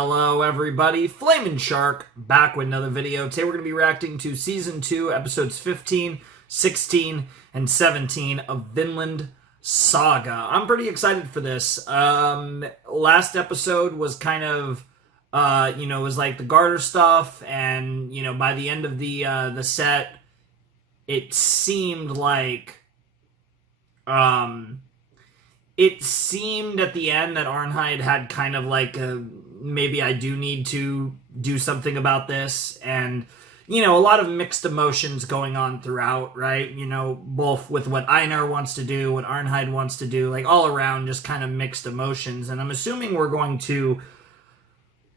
Hello everybody, Flamin' Shark, back with another video. Today we're going to be reacting to Season 2, Episodes 15, 16, and 17 of Vinland Saga. I'm pretty excited for this. Last episode was kind of, it was like the garter stuff, and, by the end of the set, it seemed like, it seemed at the end that Arnheid had kind of like maybe I do need to do something about this, and a lot of mixed emotions going on throughout, right? Both with what Einar wants to do, what Arnheid wants to do, like all around just kind of mixed emotions. And I'm assuming we're going to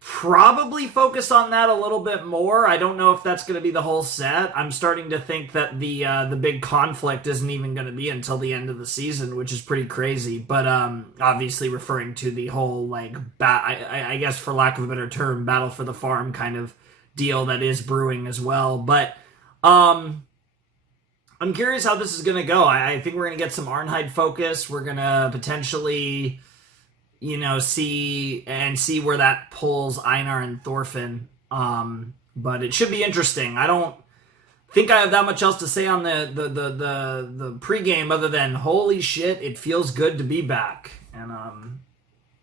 probably focus on that a little bit more. I don't know if that's going to be the whole set. I'm starting to think that the big conflict isn't even going to be until the end of the season, which is pretty crazy. But obviously referring to the whole, like, I guess for lack of a better term, battle for the farm kind of deal that is brewing as well. But I'm curious how this is going to go. I think we're going to get some Arnheid focus. We're going to potentially see where that pulls Einar and Thorfinn. But it should be interesting. I don't think I have that much else to say on the pregame other than holy shit, it feels good to be back. And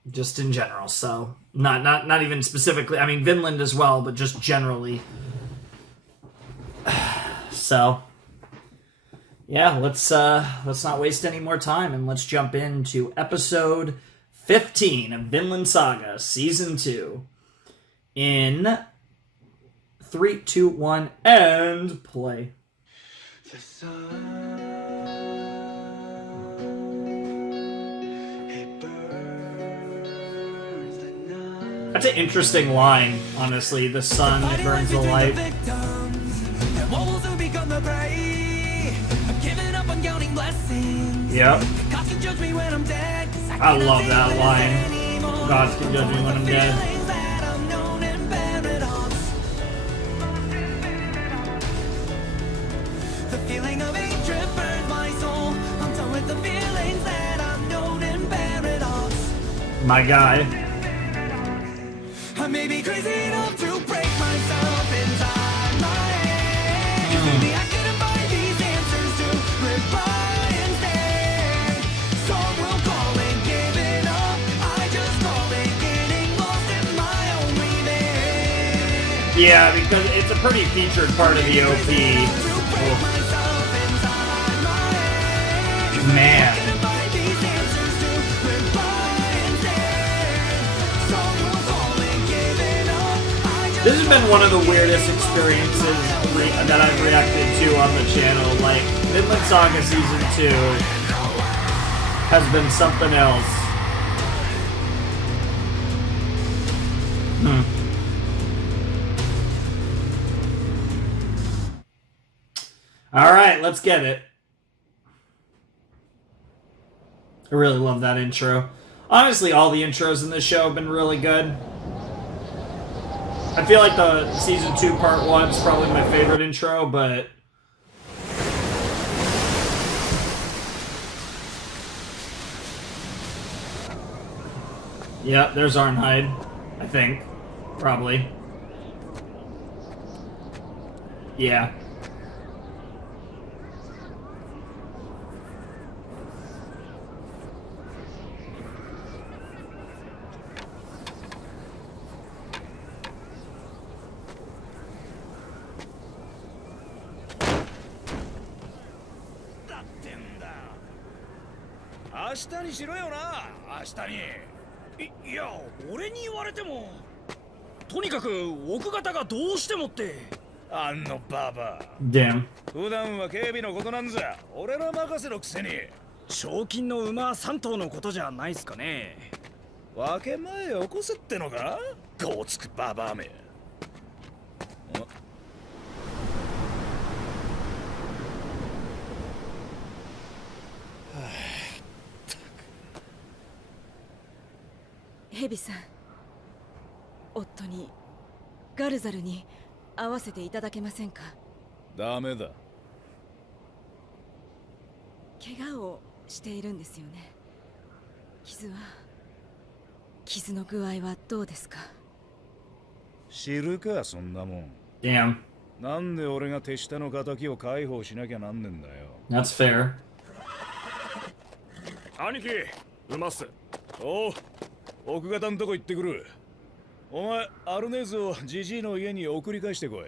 just in general. So not even specifically. I mean Vinland as well, but just generally. So yeah, let's not waste any more time and let's jump into episode 15 of Vinland Saga, Season 2. In 3, 2, 1, and play. The sun, it burns the night. That's an interesting line, honestly. The sun, it burns the light. Yep. I love that line. Gods can judge me when I'm dead. The feeling of hatred burns my soul. I'm done with the feelings that I've known in paradox. My guy. I may be crazy enough to break myself inside my head. Maybe I couldn't find these answers to live by. Yeah, because it's a pretty featured part of the OP. Oh. Man. This has been one of the weirdest experiences that I've reacted to on the channel. Like, Vinland Saga Season 2 has been something else. Alright, let's get it. I really love that intro. Honestly, all the intros in this show have been really good. I feel like the Season 2 Part 1 is probably my favorite intro, but... yeah, there's Arnheid, I think. Probably. Yeah.明日にしろよな、明日に。いや、俺に言われても。とにかく奥方がどうしてもって。あんのババア。Damn。普段は警備のことなんざ、俺ら任せのくせに。賞金の馬3頭のことじゃないっすかね。分け前起こせってのか、ごつくババアめ。ヘビさん、夫にガルザルに会わせていただけませんか？ダメだ。怪我をしているんですよね。傷の具合はどうですか？知るかそんなもん。 Damn. なんで俺が手下の仇を解放しなきゃなんねんだよ。 That's fair. 兄貴、うまっす。おう、奥方んとこ行ってくる。お前、アルネーズをジジイの家に送り返してこい。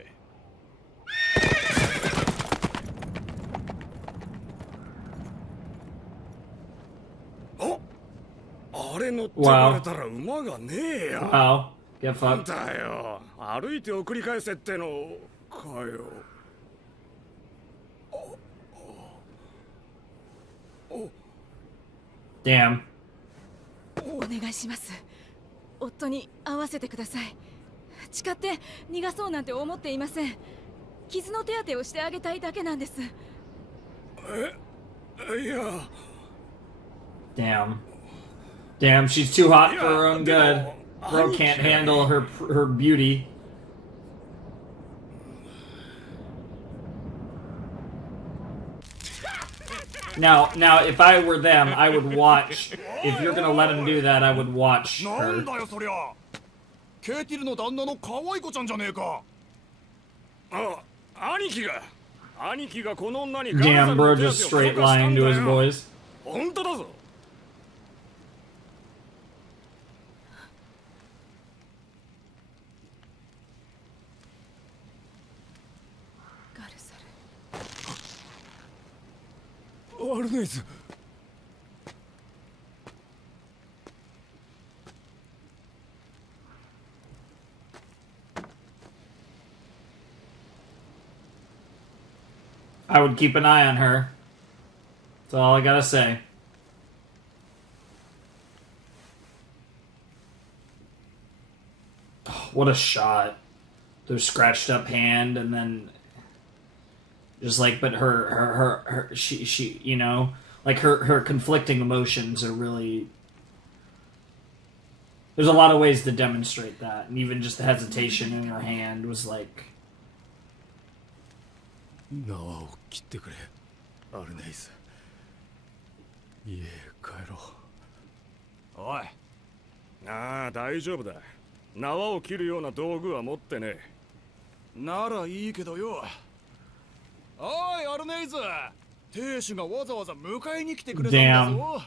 あれ乗ってかれたら馬がねえや。Wow. Get なん fucked. だよ、歩いて送り返せってのかよ。Damn. お願いします。夫に会わせてください。誓って逃がそうなんて思っていません。傷の手当てをしてあげたいだけなんです。いや。 Damn. Damn, she's too hot for her own good. Bro can't handle her beauty. Now, if I were them, I would watch. If you're gonna let him do that, I would watch なん her. だよそりゃ。ケイティルの旦那の可愛い子ちゃんじゃねえか。あ、兄貴がこの女に Damn, bro, just straight lying to his boys. 本当だぞ。ガルサアルネイズ。 I would keep an eye on her. That's all I gotta say. Oh, what a shot. Their scratched up hand and then just like, but she, you know, like her conflicting emotions are really, there's a lot of ways to demonstrate that. And even just the hesitation in her hand was like, 縄を切ってくれ、アルネイズ。家へ帰ろう。おい。ああ、大丈夫だ。縄を切るような道具は持ってねえ。ならいいけどよ。おい、アルネイズ。亭主がわざわざ迎えに来てくれたんだぞ。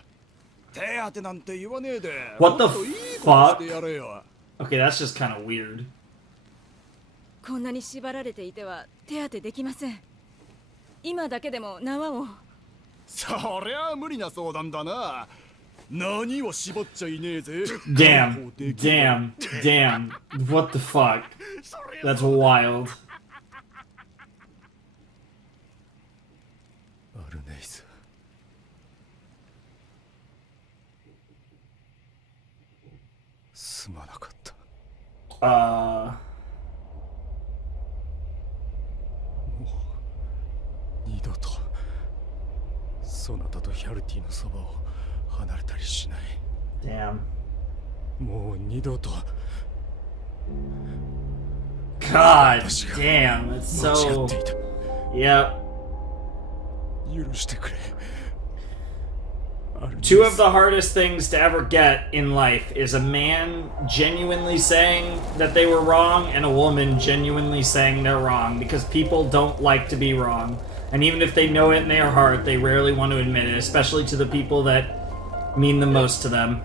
手当てなんて言わねえで。 What the もっといいことしてやれよ。 okay, that's just kind of weird. こんなに縛られていては手当てできません。今だけでも縄を。そりゃ無理な相談だな。何を縛っちゃいねえぜ。 Damn. What the fuck? That's wild. アルネイズ。すまなかった。二度とそなたとヒャルティのそばを離れたりしない。 Damn. もう二度と。 God damn, it's 間違 so. っていた。 Yep. 許してくれ。Two of the hardest things to ever get in life is a man genuinely saying that they were wrong and a woman genuinely saying they're wrong, because people don't like to be wrong. And even if they know it in their heart, they rarely want to admit it, especially to the people that mean the most to them.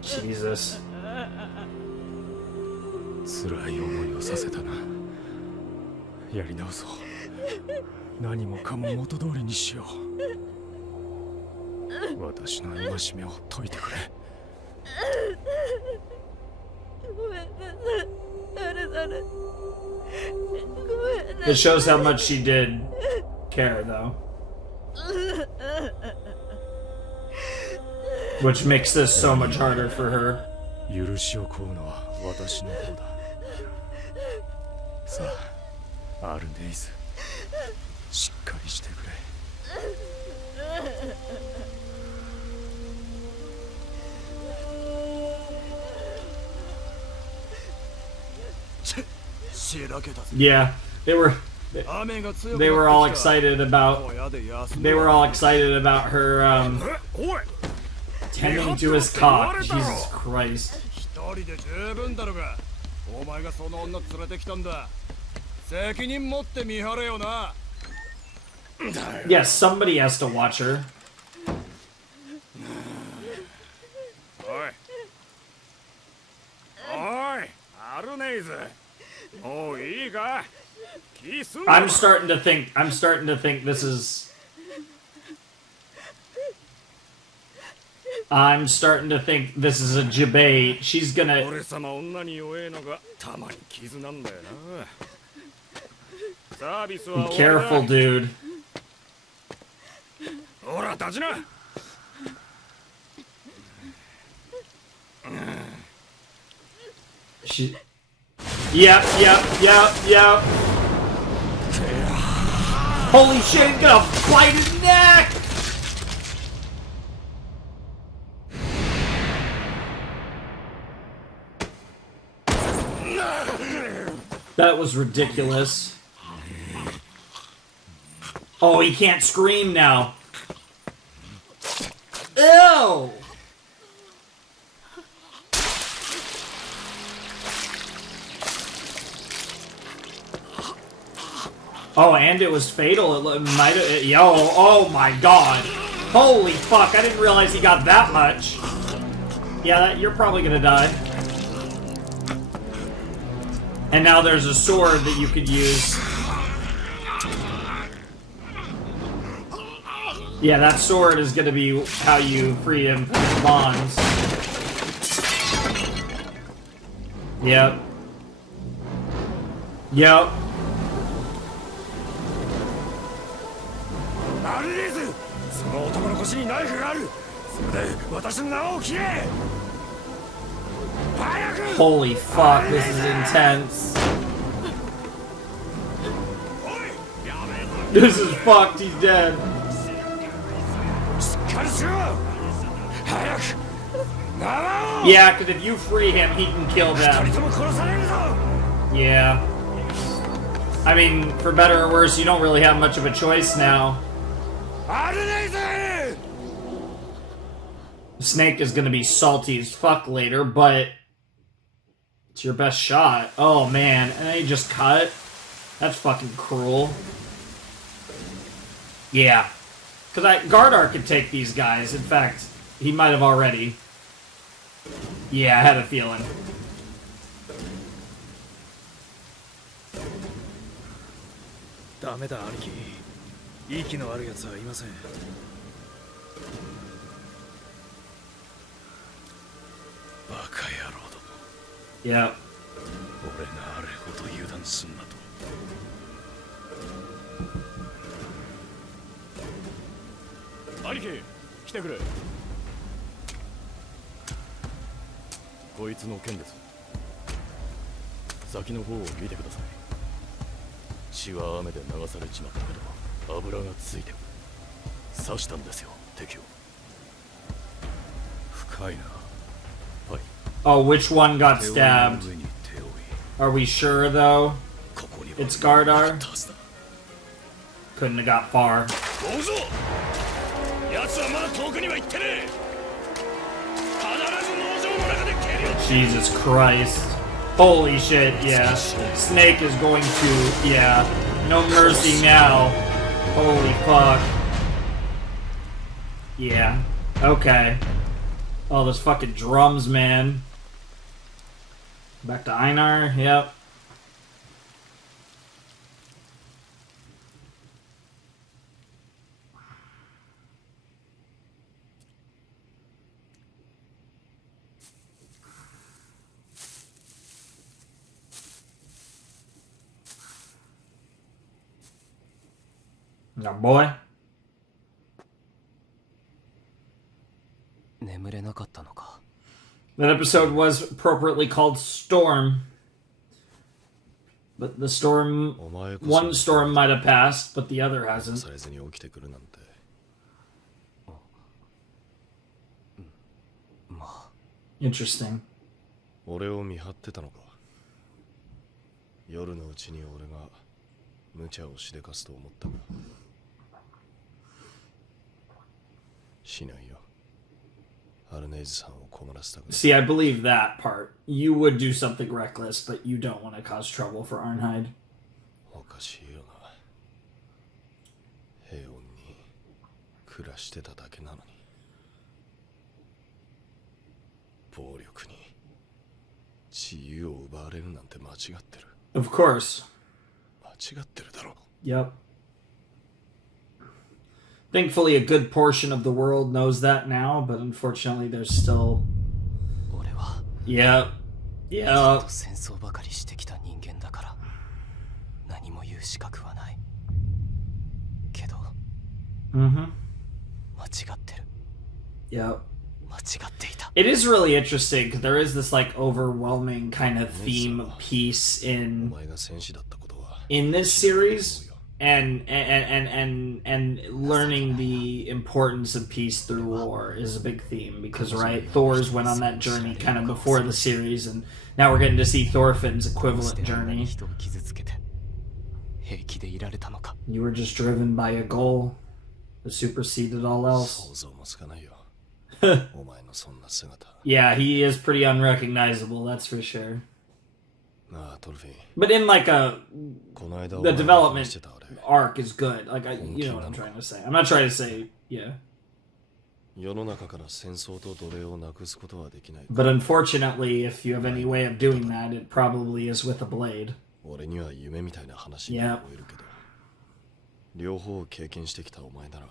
Jesus. 辛い思いをさせたな。やり直そう。何もかも元通りにしよう。私の戒めを解いてくれ。ごめんなさい。誰々。ごめんなさい。 It shows how much she did care, though. Which makes this so much harder for her. 許しを請うのは私の方だ。さあ、アルネイズ、しっかりしてくれ。しらけたぜ。 Yeah, they They were all excited about. They were all excited about her tending to his cock. Jesus Christ. Yes, somebody has to watch her. I'm starting to think this is. I'm starting to think this is a debate. She's gonna. Be careful, dude. She. Yep. Holy shit, he's gonna bite his neck! That was ridiculous. Oh, he can't scream now. Ew! Oh, and it was fatal. It might have. Yo, oh my god. Holy fuck, I didn't realize he got that much. Yeah, you're probably gonna die. And now there's a sword that you could use. Yeah, that sword is gonna be how you free him from his bonds. Yep. Yep. Holy fuck, this is intense. This is fucked, he's dead. Yeah, because if you free him, he can kill them. Yeah. I mean, for better or worse, you don't really have much of a choice now. Snake is gonna be salty as fuck later, but it's your best shot. Oh man, and then he just cut. That's fucking cruel. Yeah. Because Gardar could take these guys. In fact, he might have already. Yeah, I had a feeling. Yeah. Oh, which one got stabbed? Are we sure, though? It's Gardar? Couldn't have got far. Jesus Christ. Holy shit, yeah. Snake is going to, yeah. No mercy now. Holy fuck. Yeah. Okay. Oh, those fucking drums, man. Back to Einar, yep. Now, boy. That episode was appropriately called Storm. But the storm... One storm might have passed, but the other hasn't. Interesting. 俺を見張ってたのか。夜のうちに俺が無茶をしでかすと思ったがしないよ。アルネイズさんを困らせたくない。 See, I believe that part. You would do something reckless, but you don't want to cause trouble for Arnheid. おかしいよな。平穏に暮らしてただけなのに暴力に自由を奪われるなんて間違ってる。 Of course. 間違ってるだろ。 Yep. Thankfully, a good portion of the world knows that now, but unfortunately, there's still. 俺は Yep. ずっ Yep. と戦争ばかりしてきた人間だから何も言う資格はないけど Mm-hmm. 間違ってる Yep. 間違っていた It is really interesting because there is this like overwhelming kind of theme of peace お in 前が戦士だったことは this series, and learning the importance of peace through war is a big theme because right, Thor's went on that journey kind of before the series, and now we're getting to see Thorfinn's どうし equivalent てあんなに journey. 人を傷つけて平気でいられたのか You were just driven by a goal that superseded all else. 想像もつかないよ。お前のそんな姿。 Yeah, he is pretty unrecognizable, that's for sure. なあトルフィン、 But in like a この間 the お前が development 話してたあれ、 arc is good. Like you know what I'm trying to say. I'm not trying to say yeah. 世の中から戦争と奴隷をなくすことはできない。 But unfortunately, if you have any way of doing that, it probably is with a blade. 俺には夢みたいな話に Yeah. 聞こえるけど、両方を経験してきたお前なら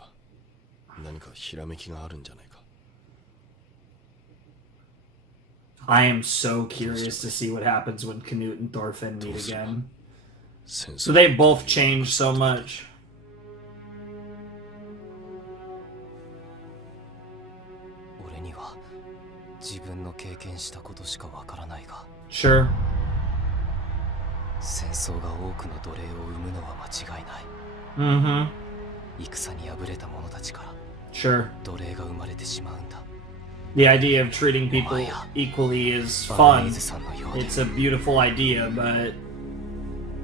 何かひらめきがあるんじゃないか。 I am so curious to see what happens when Canute and Thorfinn meet again. 戦 So 争 they both changed so much. 俺には自分の経験したことしかわからないが Sure. 戦争が多くの奴隷を生むのは間違いない Mm-hmm. 戦に敗れた者たちから Sure. 奴隷が生まれてしまうんだ The idea of treating people equally is バーネイ fun. ズさんのように It's a beautiful idea, but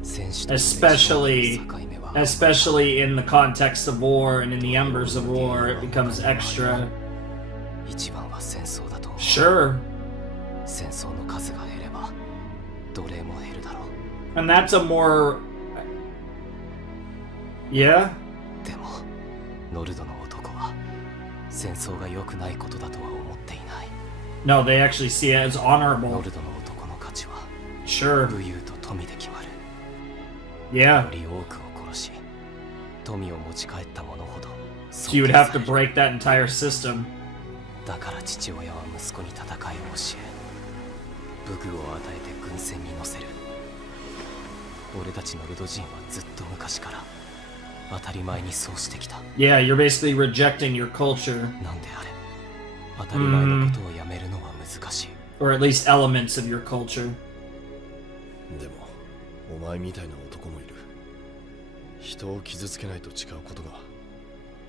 戦士と戦士の境目は especially in the context of war and in the embers of war, it becomes extra. 一番は戦争だと思う Sure. 戦争の数が減れば奴隷も減るだろう And that's a more. Yeah? でもノルドの男は戦争が良くないことだとは思っていない No, they actually see it as ノ honorable. ルドの男の価値は Sure. 武勇と富で決まる Yeah. より多くを殺し富を持ち帰った者ほど So you would have to break that entire system. だから父親は息子に戦いを教え武具を与えて軍船に乗せる俺たちノルド人はずっと昔から当たり前にそうしてきた Yeah, you're basically rejecting your culture, なんであれ当たり前のことをやめるのは難しい or at least elements of your culture. でもお前みたいな男もいる。人を傷つけないと誓うことが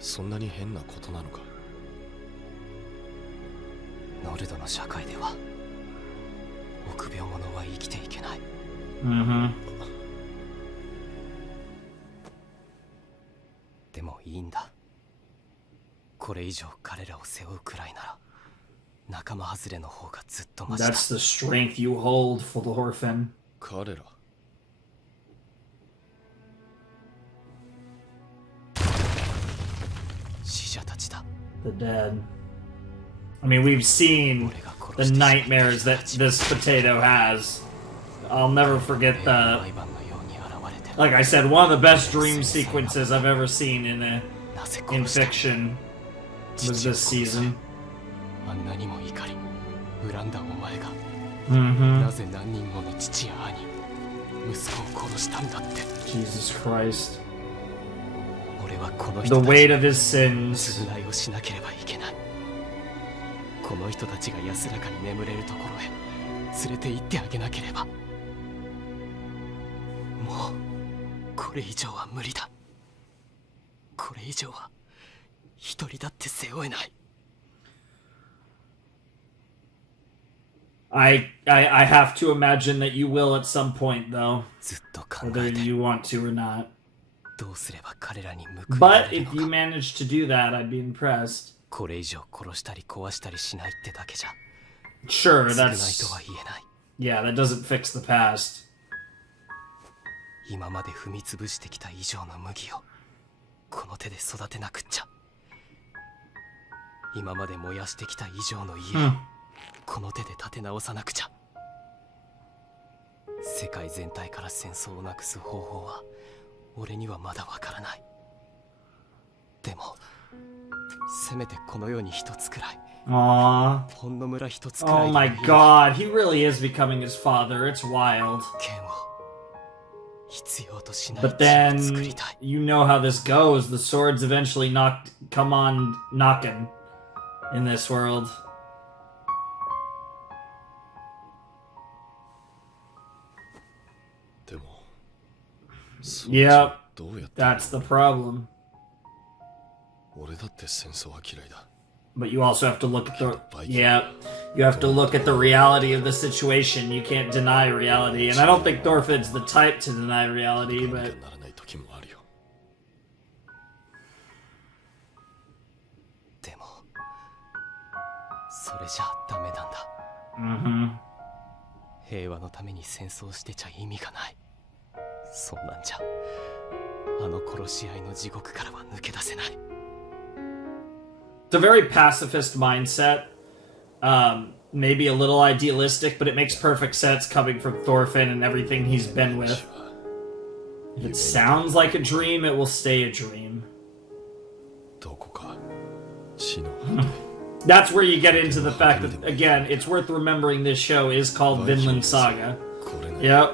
そんなに変なことなのか。ノルドの社会では臆病者は生きていけない Mm-hmm. でもいいんだこれ以上彼らを背負うくらいなら仲間外れの方がずっとマシだ That's the strength you hold for the Thorfinn. 彼ら死者たちだ The dead. I mean, we've seen 俺が殺 the してしまった nightmares 人 that たち this potato has. I'll never forget 毎 the. 晩のように現れて Like I said, one of the best dream sequences I've ever seen in なぜ in 殺した fiction was this season. あんなにも怒り恨んだお前が Mm-hmm. なぜ何人もの父や兄息子を殺したんだって Jesus Christ. 俺はこの The 人たち weight of his sins. 償いをしなければいけないこの人たちが安らかに眠れるところへ連れて行ってあげなければもうこれ以上は無理だこれ以上は一人だって背負えない I have to imagine that you will at some point, though, ずっと考 whether えて you want to or not. どうすれば彼らに報いら But れる if の you か。 manage to do that, I'd be impressed. これ以上殺したり壊したりしないってだけじゃ Sure, 償いとは that's 言えない。 yeah, that doesn't fix the past. 今まで踏み潰してきた以上の麦をこの手で育てなくっちゃ。今まで燃やしてきた以上の家をこの手で立て直さなくちゃ。世界全体から戦争をなくす方法は俺にはまだわからない。でもせめてこの世に一つくらい Aww. ほんの村一つくらい Oh でも my いい god, he really is becoming his father. It's wild. 剣を必要としない But 地を作 then りたい。 you know how this goes. The swords eventually come on knocking in this world. でも Yep, どうやって that's the problem. 俺だって戦争は嫌いだ。 But you also have to look at the yeah, you have to look at the reality of the situation. You can't deny reality, and I don't think Thorfid's the type to deny reality. な But らない時もあるよ。でもそれじゃダメなんだ。 mhm. 平和のために戦争してちゃ意味がない。そんなんじゃあの殺し合いの地獄からは抜け出せない。 It's a very pacifist mindset. Maybe a little idealistic, but it makes perfect sense coming from Thorfinn and everything he's been with. If it sounds like a dream, it will stay a dream. どこか地の That's where you get into the fact that, again, it's worth remembering this show is called Vinland Saga. これね。 Yep.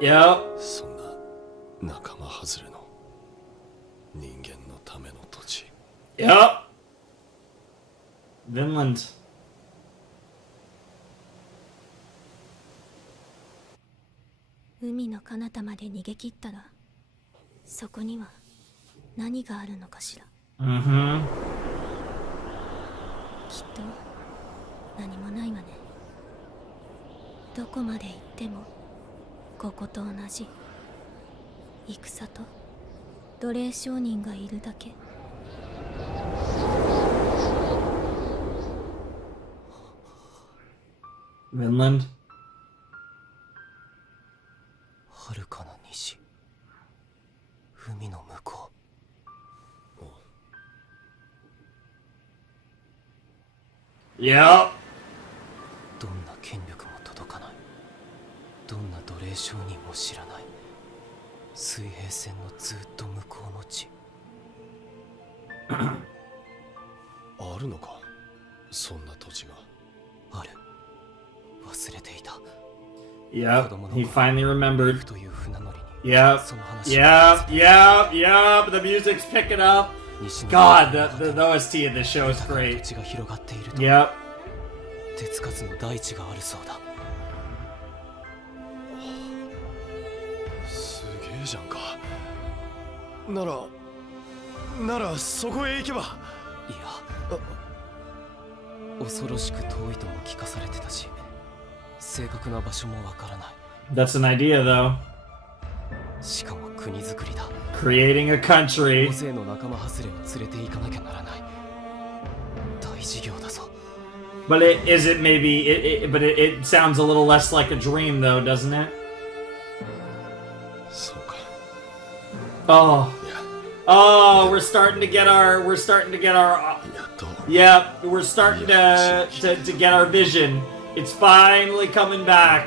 Yep. そんな仲間外れの人間のための土地。 Yep. Vinland. 海の彼方まで逃げ切ったらそこには何があるのかしら。 Mm-hmm. きっと何もないわね。どこまで行ってもここと同じ戦と奴隷商人がいるだけ。 Vinland. 遥かな西、海の向こう。 Yep. どんな権力も届かない、どんな奴隷商人も知らない水平線のずっと向こうの地。あるのかそんな土地が。ある。忘れていた。 Yep. He finally remembered. という船乗りに Yep. その話を Yep. Yep. Yep. The music's picking up. 西の God, the OST in this show is 豊かな great. 土地が広がっていると Yep. 手つかずの大地があるそうだ。すげえじゃんか。ならそこへ行けば。いや、恐ろしく遠いとも聞かされてたし、正確な場所もわからない。 That's an idea, though. しかも国づくりだ。 Creating a 大 country. 勢の仲間外れを連れて行かなきゃならない。大事業だぞ。 But is it maybe? It sounds a little less like a dream, though, doesn't it? そうか。 Oh. いや、 Oh, we're starting to get our. やっと。 Yep, we're starting to get our vision. It's finally coming back.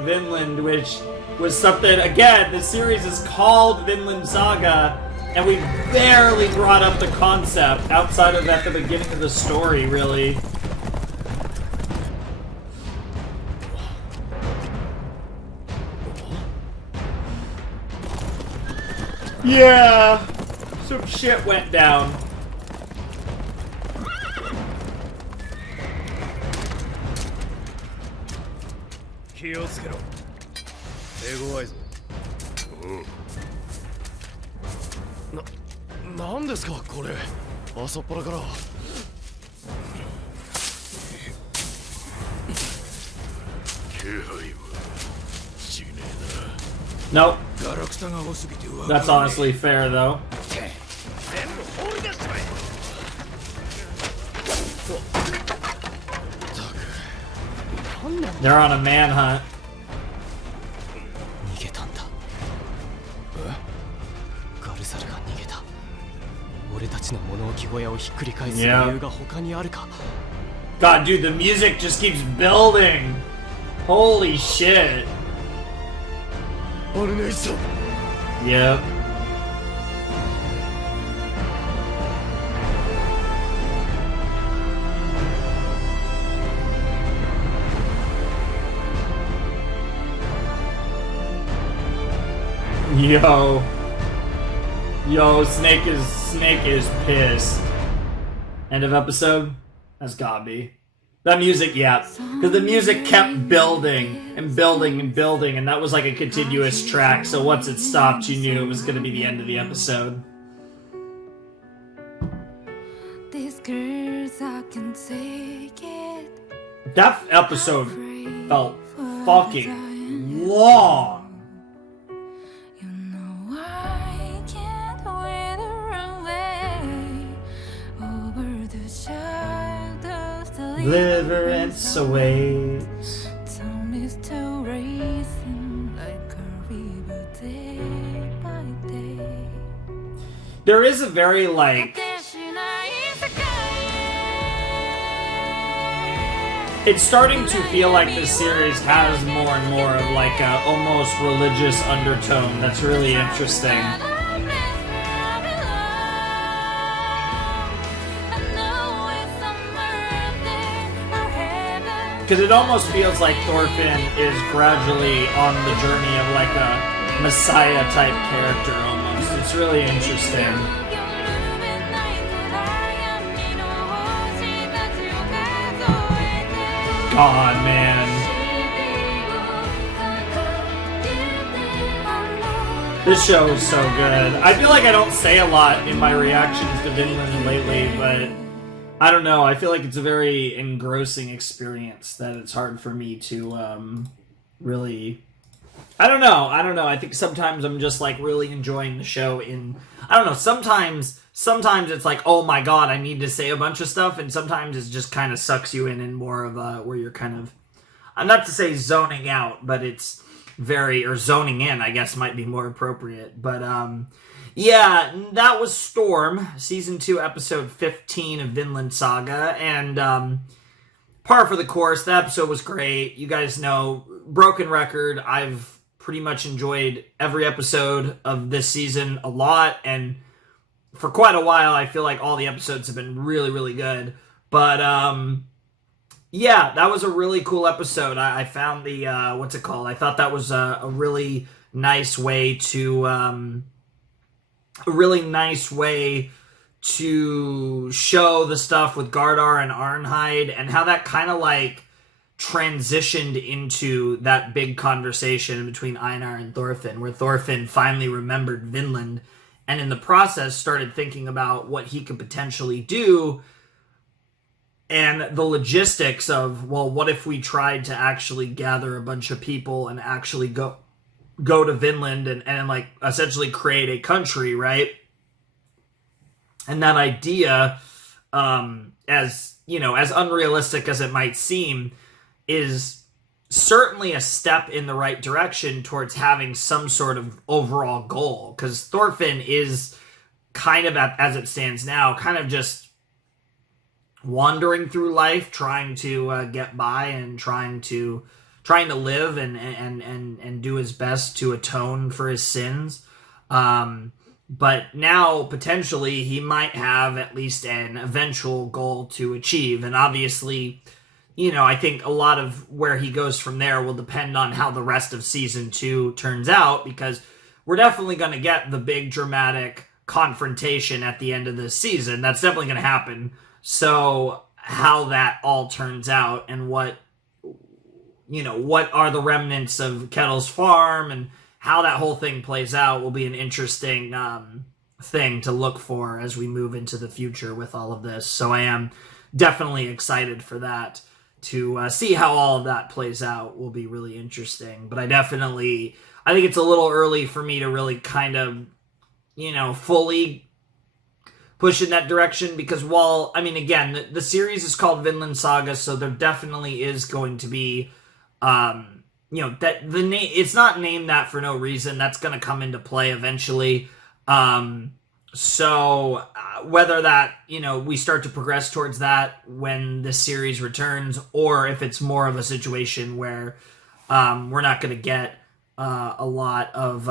Vinland, which was something, again, the series is called Vinland Saga, and we barely brought up the concept outside of at the beginning of the story, really. Yeah, some shit went down. 気をつけろ。手強いぞ。なんですかこれ。朝っぱらから。気配はしねえな。 Nope. ガラクタが多すぎてわかん That's ね honestly fair, though. え全部放り出しちまえ They're on a manhunt. 逃げたんだ。ガルサルが逃げた。俺たちの物置小屋をひっくり返す理由が他にあるか。 God, dude, the music just keeps building. Holy shit. あれねいさ Yep. Yo, Snake is pissed. End of episode? That's gotta be. That music, yeah. Because the music kept building and building and building, and that was like a continuous track, so once it stopped, you knew it was gonna be the end of the episode. These girls, I can take it. That episode felt fucking long. You know I can't wait away over the shadows. Deliverance awaits. Time is still racing like a river day by day. There is a very, like... It's starting to feel like this series has more and more of like a almost religious undertone that's really interesting. Because it almost feels like Thorfinn is gradually on the journey of like a messiah type character almost. It's really interesting. God, man. This show is so good. I feel like I don't say a lot in my reactions to Vinland lately, but I don't know. I feel like it's a very engrossing experience that it's hard for me to really... I don't know. I think sometimes I'm just like really enjoying the show I don't know. Sometimes it's like, oh my god, I need to say a bunch of stuff, and sometimes it just kind of sucks you in more of a, where you're kind of, I'm not to say zoning out, but it's or zoning in, I guess might be more appropriate. But yeah, that was Storm, Season 2, Episode 15 of Vinland Saga, and par for the course. The episode was great. You guys know, broken record, I've pretty much enjoyed every episode of this season a lot, and for quite a while, I feel like all the episodes have been really, really good. But, yeah, that was a really cool episode. I found the, what's it called? I thought that was a really nice way to, show the stuff with Gardar and Arnheid, and how that kind of, like, transitioned into that big conversation between Einar and Thorfinn, where Thorfinn finally remembered Vinland, and in the process started thinking about what he could potentially do, and the logistics of, well, what if we tried to actually gather a bunch of people and actually go to Vinland and like essentially create a country, right? And that idea, as you know, as unrealistic as it might seem, is certainly a step in the right direction towards having some sort of overall goal. Because Thorfinn is kind of, as it stands now, kind of just wandering through life, trying to get by and trying to live and do his best to atone for his sins. But now, potentially, he might have at least an eventual goal to achieve. And obviously, you know, I think a lot of where he goes from there will depend on how the rest of Season 2 turns out, because we're definitely going to get the big dramatic confrontation at the end of this season. That's definitely going to happen. So how that all turns out and what are the remnants of Kettle's farm and how that whole thing plays out will be an interesting thing to look for as we move into the future with all of this. So I am definitely excited for that. To see how all of that plays out will be really interesting. But I I think it's a little early for me to really kind of, fully push in that direction, because while, I mean, again, the series is called Vinland Saga, so there definitely is going to be, that the name, it's not named that for no reason. That's going to come into play eventually. So whether that, we start to progress towards that when this series returns, or if it's more of a situation where we're not going to get a lot of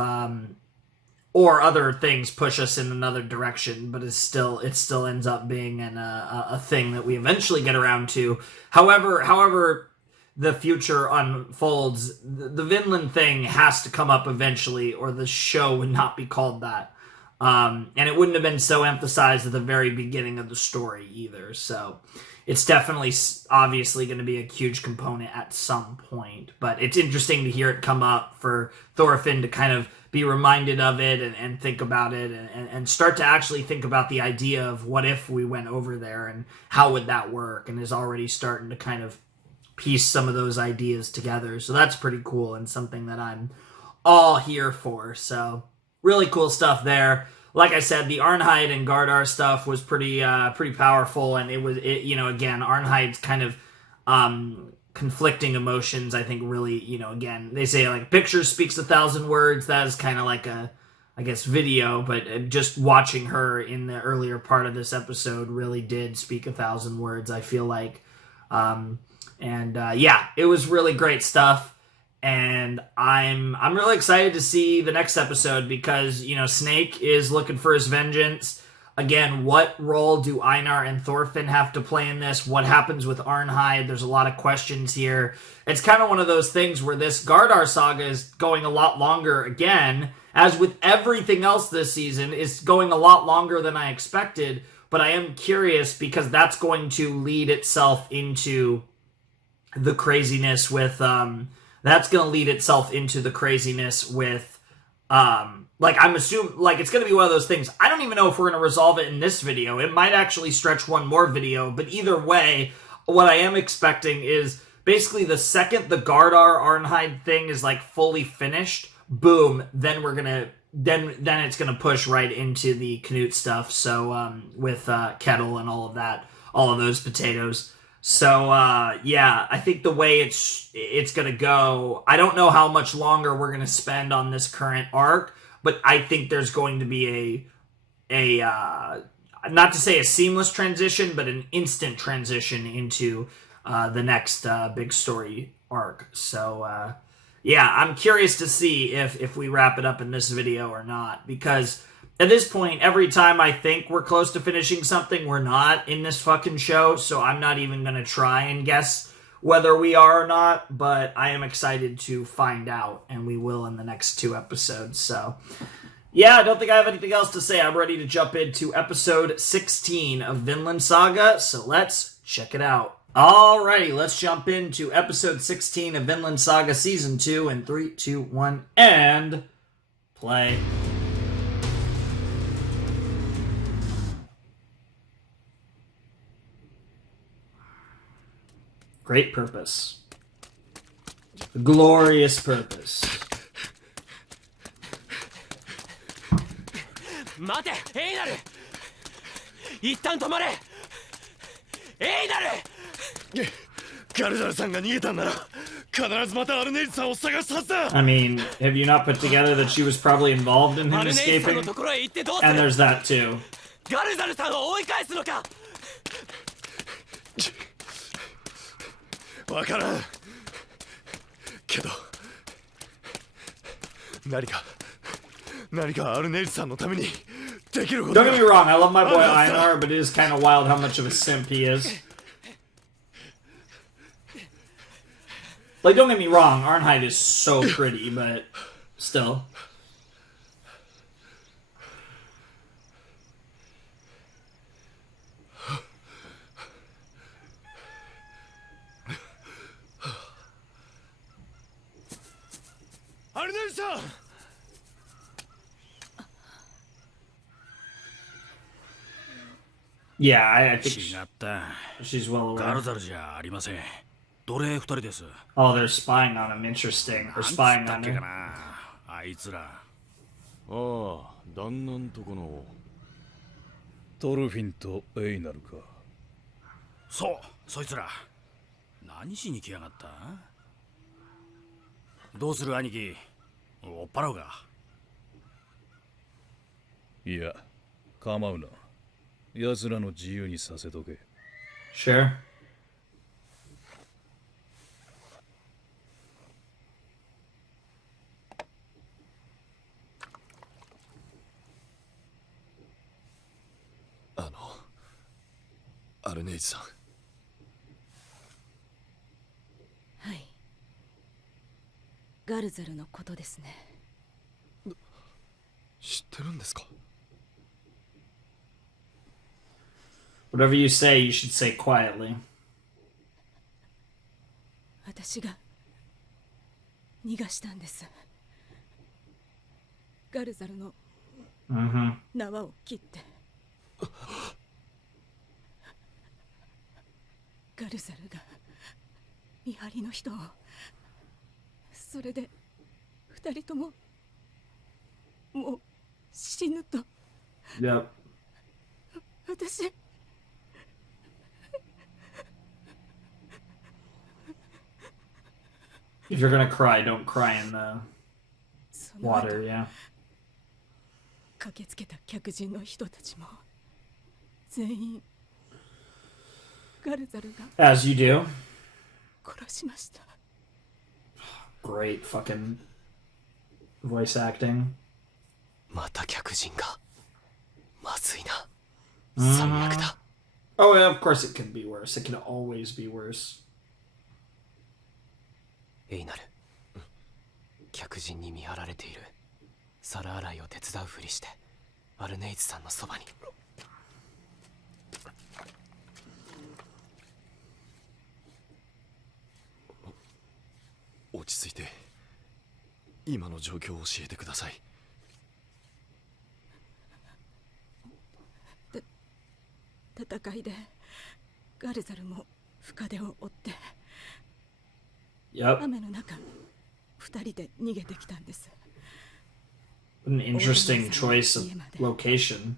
or other things push us in another direction, but it still ends up being a thing that we eventually get around to. However the future unfolds, the Vinland thing has to come up eventually, or the show would not be called that. And it wouldn't have been so emphasized at the very beginning of the story either. So it's definitely obviously going to be a huge component at some point. But it's interesting to hear it come up for Thorfinn to kind of be reminded of it and think about it and start to actually think about the idea of what if we went over there and how would that work, and is already starting to kind of piece some of those ideas together. So that's pretty cool and something that I'm all here for. So really cool stuff there. Like I said, the Arnheid and Gardar stuff was pretty powerful, and again, Arnheid's kind of conflicting emotions, I think, really, again, they say like picture speaks 1,000 words. That is kind of like a, I guess, video, but just watching her in the earlier part of this episode really did speak 1,000 words, I feel like. It was really great stuff. And I'm really excited to see the next episode, because, Snake is looking for his vengeance. Again, what role do Einar and Thorfinn have to play in this? What happens with Arnheid? There's a lot of questions here. It's kind of one of those things where this Gardar saga is going a lot longer again, as with everything else this season, is going a lot longer than I expected. But I am curious, because that's going to lead itself into the craziness with I'm assuming, it's going to be one of those things. I don't even know if we're going to resolve it in this video. It might actually stretch one more video, but either way, what I am expecting is basically the second the Gardar Arnheid thing is fully finished, boom, then then it's going to push right into the Knut stuff. So, with Kettle and all of that, all of those potatoes. So, I think the way it's going to go, I don't know how much longer we're going to spend on this current arc, but I think there's going to be a not to say a seamless transition, but an instant transition into the next big story arc. So, I'm curious to see if we wrap it up in this video or not, because at this point, every time I think we're close to finishing something, we're not in this fucking show, so I'm not even going to try and guess whether we are or not, but I am excited to find out, and we will in the next 2 episodes. So, I don't think I have anything else to say. I'm ready to jump into episode 16 of Vinland Saga, so let's check it out. Alrighty, let's jump into episode 16 of Vinland Saga Season 2 in 3, 2, 1, and play. Great purpose. Glorious purpose. 待て、エイナル。一旦止まれ。エイナル。ガルダルさんが逃げたんなら、必ずまたアルネイルさんを探すはずだ。I mean, have you not put together that she was probably involved in him escaping? And there's that too. ガルダルさんを追い返すのか。わからんけど、何かアルネイルさんのためにできること。 Don't get me wrong, I love my boy Einar, but it is kind of wild how much of a simp he is. Don't get me wrong, Arnheid is so pretty, but still. Yeah, I think she's well aware. ガルダルじゃありません。奴隷2人です。Oh, they're spying on him. Interesting. They're spying on him. あいつら。ああ、旦那んとこの。トルフィンとエイナルか。そう、そいつら。何しに来やがった？どうする兄貴、追っ払うか？いや、構うな。奴らの自由にさせとけ。Sure. アルネイズさん。はい。ガルザルのことですね。知ってるんですか？ Whatever you say, you should say quietly. 私が逃がしたんです。ガルザルの Mm-hmm. 縄を切って。ガルザルが見張りの人を、それで二人とももう死ぬと。 Yep. 私 If you're gonna cry, don't cry in the その後 water, yeah. 駆けつけた客人の人たちも全員ガルザルが As you do. 殺しました。 Great fucking voice acting. また客人が。まずいな。うん最悪だ。Oh, yeah, of course it can be worse. It can always be worse. エイナル。客人に見張られている。皿洗いを手伝うふりして、アルネイズさんのそばに。落ち着いて今の状況を教えてください。戦いでガルザルも深手を負って Yep. 雨の中二人で逃げてきたんです。 An interesting choice of location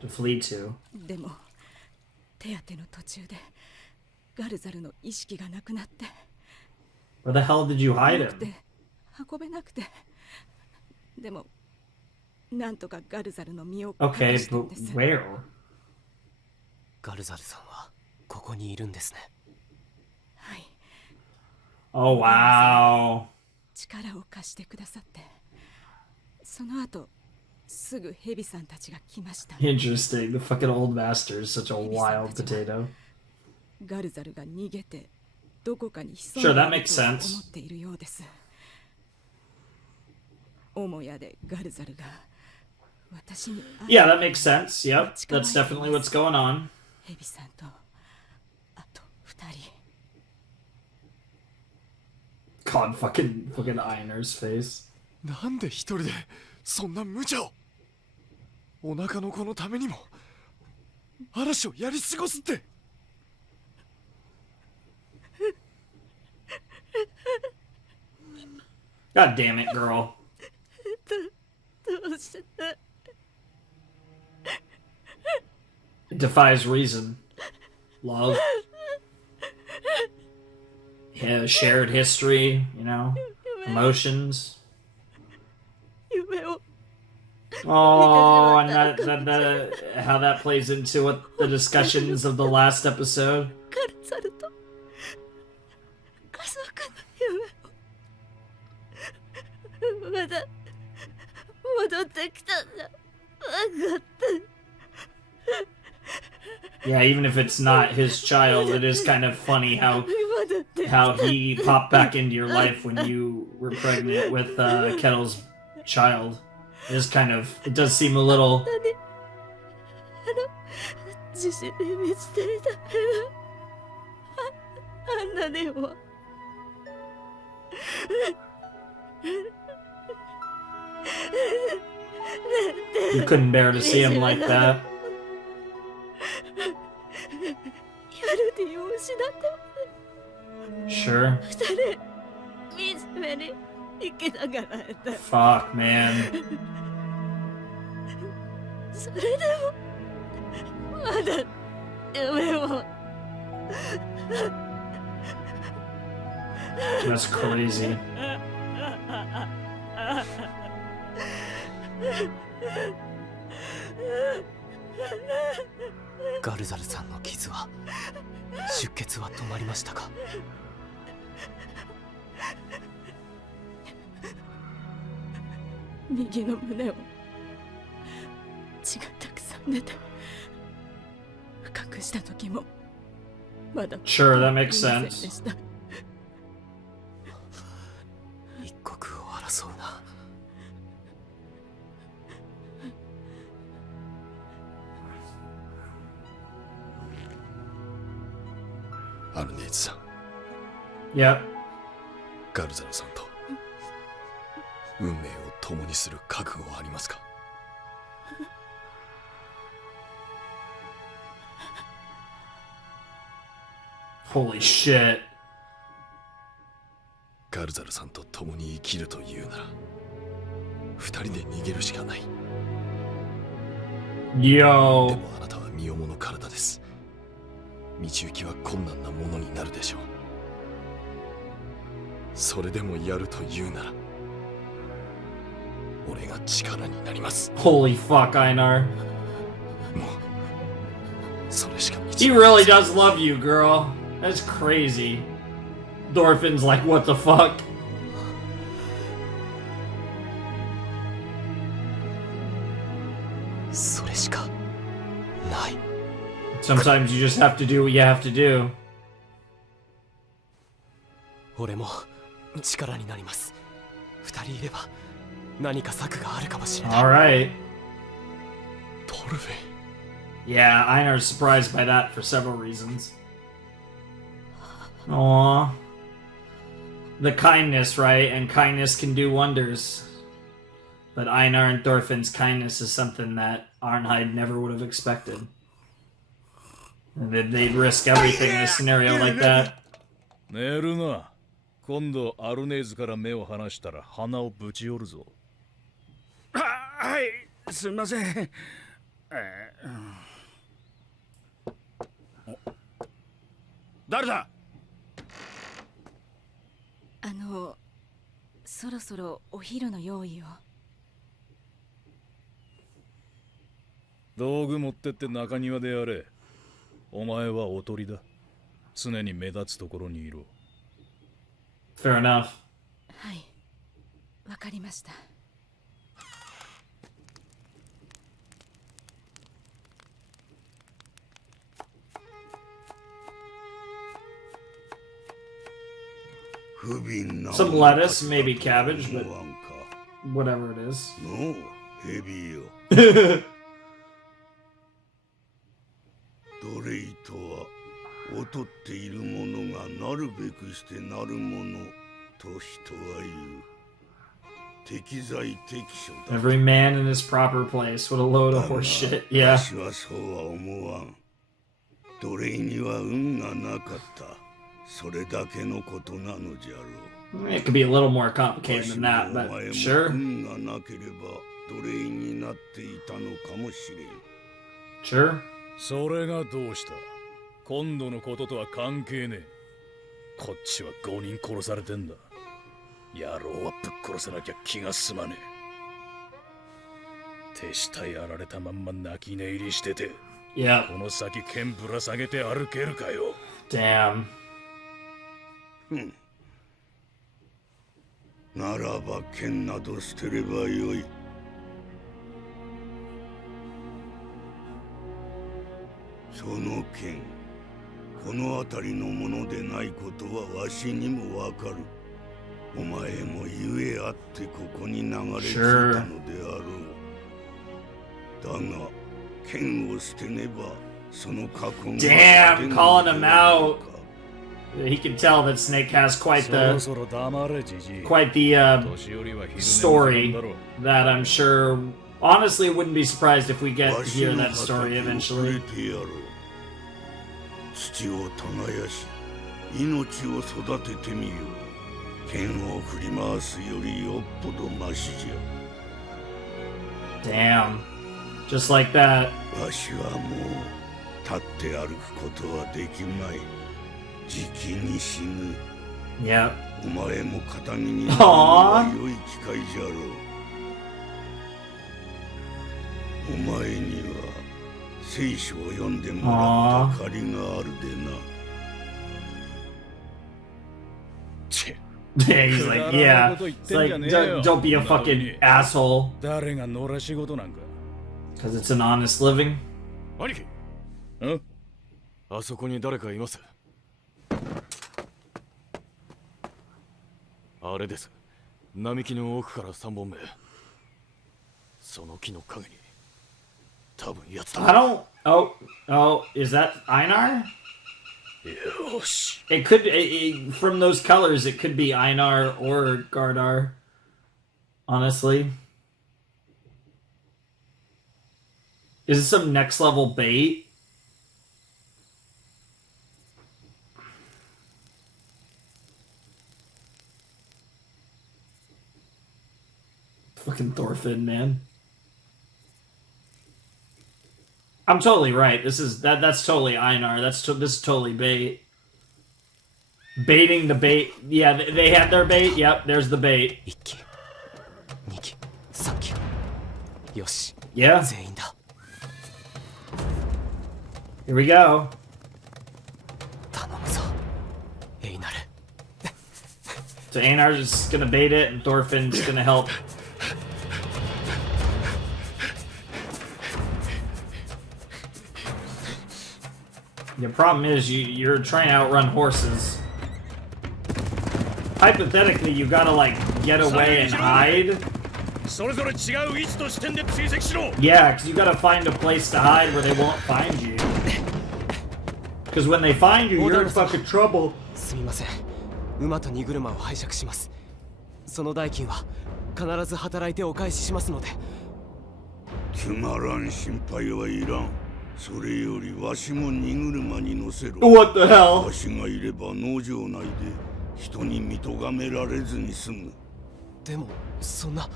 to flee to. でも手当ての途中でガルザルの意識がなくなって Where the hell did you hide 重く him? て運べなくて、でもなんとかガルザルの身を隠 Okay, したん but です。 where? ガルザルさんはここにいるんですね。はい、 Oh, wow. 力を貸してくださって、その後すぐヘビさんたちが来ました。 Interesting. The fucking old master is such a wild potato. ガルザルが逃げてどこかに潜 Sure, んで that いる makes と sense. 思っているようです。母屋でガルザルが私に会い Yeah, that makes sense. Yep. That's definitely what's going on. ヘビさんとあと二人。 God, fucking Einer's face. なんで一人でそんな無茶を。お腹の子のためにも嵐をやり過ごすって。God damn it, girl. どうして It defies reason. Love. Yeah, shared history, you know, emotions. 夢を Oh, and how that plays into what the discussions of the last episode. ガルザルと家族の夢をまだ戻ってきたんだ。分かった。 Yeah, even if it's not his child, it is kind of funny how he popped back into your life when you were pregnant with Kettle's child. It is kind of, it does seem a little. 自信に満ちていたあんなにも You couldn't bear to see him like that. ヤルディを失って Sure. 二人惨めに生きながらえた。 Fuck, man. それでもまだ夢を。 That's crazy. ガルザルさんの傷は出血は止まりましたか？右の胸を血がたくさん出て隠した時もまだ Sure, that makes 見ませんで sense. した。一刻を争うな。アルネーズさん、 Yep. ガルザルさんと運命を共にする覚悟はありますか？ Holy shit. ガルザルさんと共に生きるというなら二人で逃げるしかない。 Yo. でもあなたは身重の体です。道行きは困難なものになるでしょう。それでもやるというなら俺が力になります。 Holy fuck, Einar. もうそれしか道 He really does love you, girl. That's crazy. Thorfinn's like, what the fuck? それしかない。 Sometimes you just have to do what you have to do. 俺も力になります。二人いれば何か策があるかもしれない。 Alright. トルフェン。 Yeah, Einar's surprised by that for several reasons. Aww. The kindness, right? And kindness can do wonders. But Einar and Thorfinn's kindness is something that Arnheid never would have expected. And they'd risk everything in a scenario like that. 寝るな。今度アルネーズから目を離したら鼻をぶち折るぞ。はい、すみません。誰だ？そろそろお昼の用意を。道具持ってって中庭でやれ。お前はおとりだ。常に目立つところにいろ。 Fair enough. はい、わかりました。Some lettuce, maybe cabbage, but whatever it is. のヘビよ。奴隷とは劣っているものがなるべくしてなるものと人は言う。適材適所だ。 Every man in his proper place. What a load of horse shit. Yeah. 私はそうは思わん。奴隷には運がなかった。それだけのことなのじゃろう。 It could be a little more complicated than that, but sure. 運がなければ奴隷になっていたのかもしれん。 Sure. それがどうした？今度のこととは関係ねえ。こっちは5人殺されてんだ。野郎はぶっ殺さなきゃ気が済まねえ。手下やられたまんま泣き寝入りしてて、 Yeah. この先剣ぶら下げて歩けるかよ。 Damn. ならば剣など捨てればよい。その剣、この辺りのものでないことはわしにもわかる。お前もゆえあってここに流れ着いたのであろう。だが剣を捨てねばその過去が Damn, calling him out. He can tell that Snake has quite the story that I'm sure. Honestly, wouldn't be surprised if we get to hear that story eventually. 土を耕し、命を育ててみよう。剣を振り回すよりよっぽどマシじ Damn. Just like that. ゃ。わしはもう立って歩くことはできまい。じきに死ぬ。 Yep. お前も肩身になるのは良い機会じゃろう。お前には聖書を読んでもらった借りがあるでな。 Yeah, he's like, yeah. It's like, don't be a fucking asshole. 誰が野良仕事なんか。 Because it's an honest living. 兄貴。ん？あそこに誰かいます。あれです。並木の奥から3本目。その木の陰に。多分やつだ。 I don't. Oh, is that Einar? よし。 It could, from those colors, it could be Einar or Gardar. Honestly. Is this some next level bait? Fucking Thorfinn, man. I'm totally right. That's totally Einar. This is totally bait. Baiting the bait. Yeah, they had their bait. Yep, there's the bait. 1機2機3機よし Yeah, 全員だ here we go. 頼むぞエイナル So Einar's just gonna bait it, and Thorfinn's gonna help. The problem is you're trying to outrun horses. Hypothetically, you gotta like get away and hide. それぞれ違う位置と視点で追跡しろ。 Yeah, because you gotta find a place to hide where they won't find you. Because when they find you, you're in fucking trouble. すみません馬と荷車を拝借しますその代金は必ず働いてお返ししますのでつまらん心配はいらん。それよりわしも荷車に乗せろ。 What the hell? わしがいれば農場内で人に見とがめられずに済む。でもそんな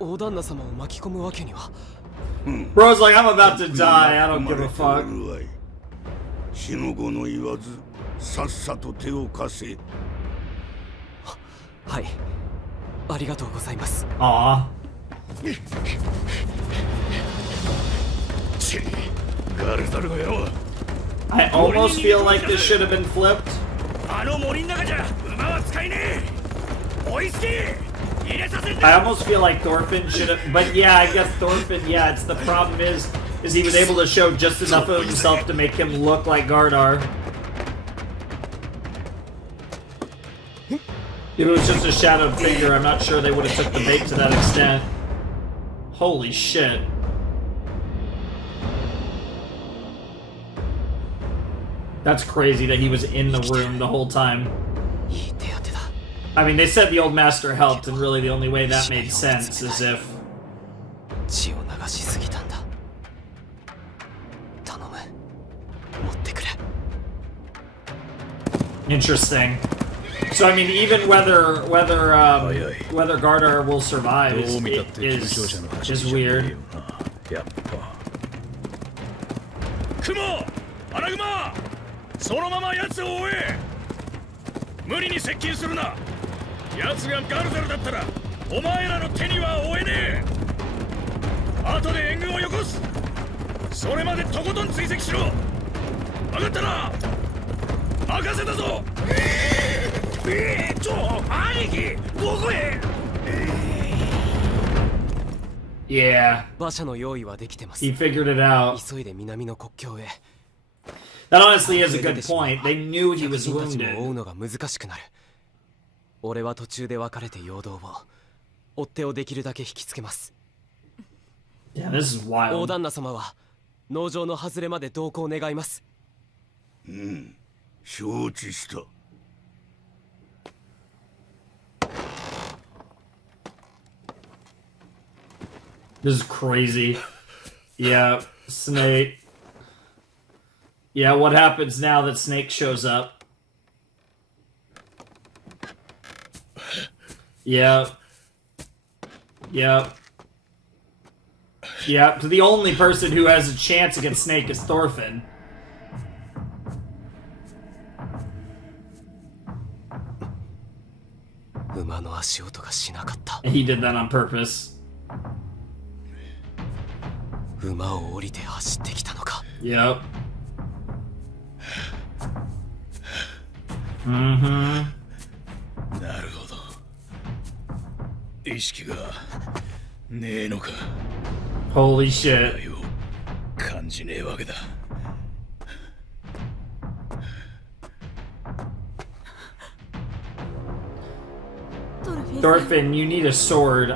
大旦那様を巻き込むわけには Bro's like, I'm about to die. I don't give a fuck. 死の子の言わず、さっさと手を貸せ。はいありがとうございます Aw. ガルザルの野郎。 I almost feel like this should have been flipped. あの森の中じゃ馬は使えねえ。追いつけ。入れさせて。 I almost feel like Thorfinn should have, but yeah, I guess Thorfinn, yeah, it's the problem is he was able to show just enough of himself to make him look like Gardar. If it was just a shadowed figure, I'm not sure they would have took the bait to that extent. Holy shit. That's crazy that he was in the room the whole time. いい手当てだ I mean, they said the old master helped, and really the only way that made sense is if... 血を流しすぎたんだ頼む持ってくれ Interesting. So I mean, even whether Gardar will survive is weird. やっぱ。クモ、アナグマ、そのまま奴を追え。無理に接近するな。奴がガルザルだったら、お前らの手には負えねえ。後で援軍をよこす。それまでとことん追跡しろ。分かったな。任せたぞ。兄貴、どこへ。Yeah, 馬車の用意はできてます he figured it out. 急いで南の国境へ That honestly is a good point. They knew he 客 was 人たちも追 wounded. うのが難しくなる俺は途中で別れて陽動を追っ手をできるだけ引きつけます Yeah, this is 大 wild. 旦那様は農場の外れまで同行願います 承知した。 This is crazy. Yeah, Snake. Yeah, what happens now that Snake shows up? Yep. Yep. Yep. So the only person who has a chance against Snake is Thorfinn. And he did that on purpose. Yep. Mm-hmm. なるほど。意識がねえのか。 Holy shit. 感じねえわけだ。Thorfinn, you need a sword.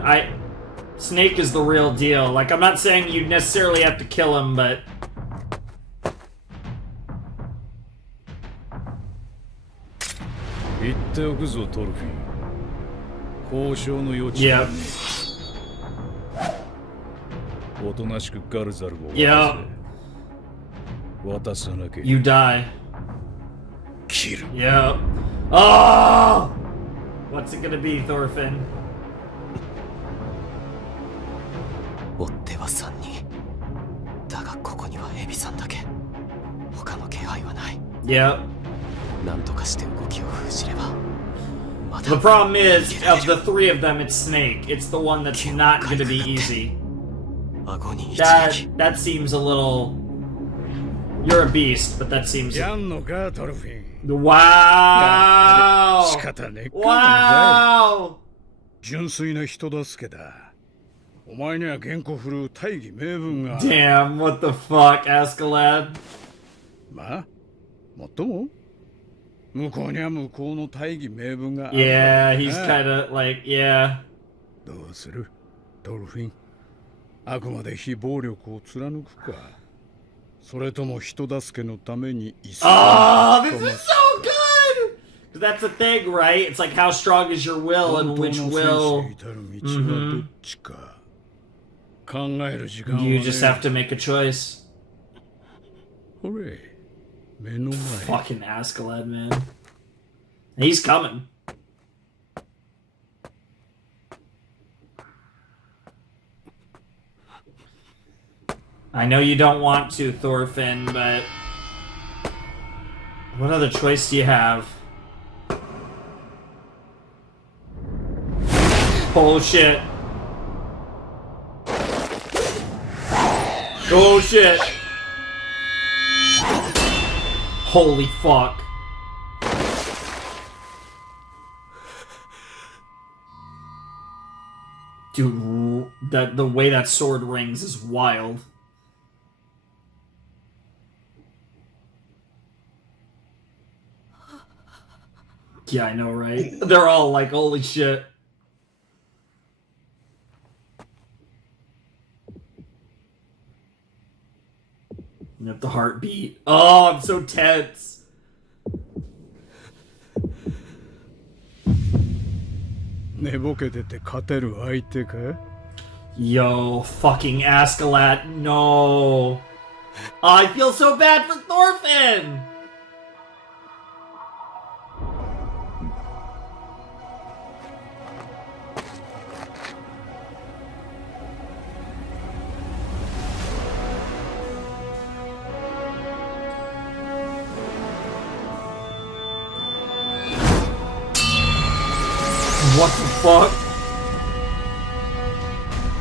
Snake is the real deal. Like, I'm not saying you necessarily have to kill him, but... Yeah. Yeah. You die. Yeah. Oh! What's it gonna be, Thorfinn? 追っ手は3人だがここにはエビさんだけ他の気配はない Yep. なんとかして動きを封じれば The problem is, of the three of them, it's Snake. It's the one that's not gonna be easy. That seems a little... You're a beast, but that seems... Wow! Wow! 純粋な人助けだ。お前には言語振るう大義名分が。 Damn, what the fuck, Askeladd? まあ、もっとも向こうには向こうの大義名分がある。 Yeah, he's kinda like, yeah. どうするドルフィン。あくまで非暴力を貫くか。それとも人助けのために Oh, this is so good! Because that's the thing, right? It's like how strong is your will and which will... Mm-hmm. You just have to make a choice. Fucking Askeladd, man. He's coming. I know you don't want to, Thorfinn, but... What other choice do you have? Oh shit. Oh shit. Holy fuck. Dude, the way that sword rings is wild. Yeah, I know, right? They're all like, holy shit. And have the heartbeat. Oh, I'm so tense. Yo, fucking Askeladd, no. I feel so bad for Thorfinn! What the fuck?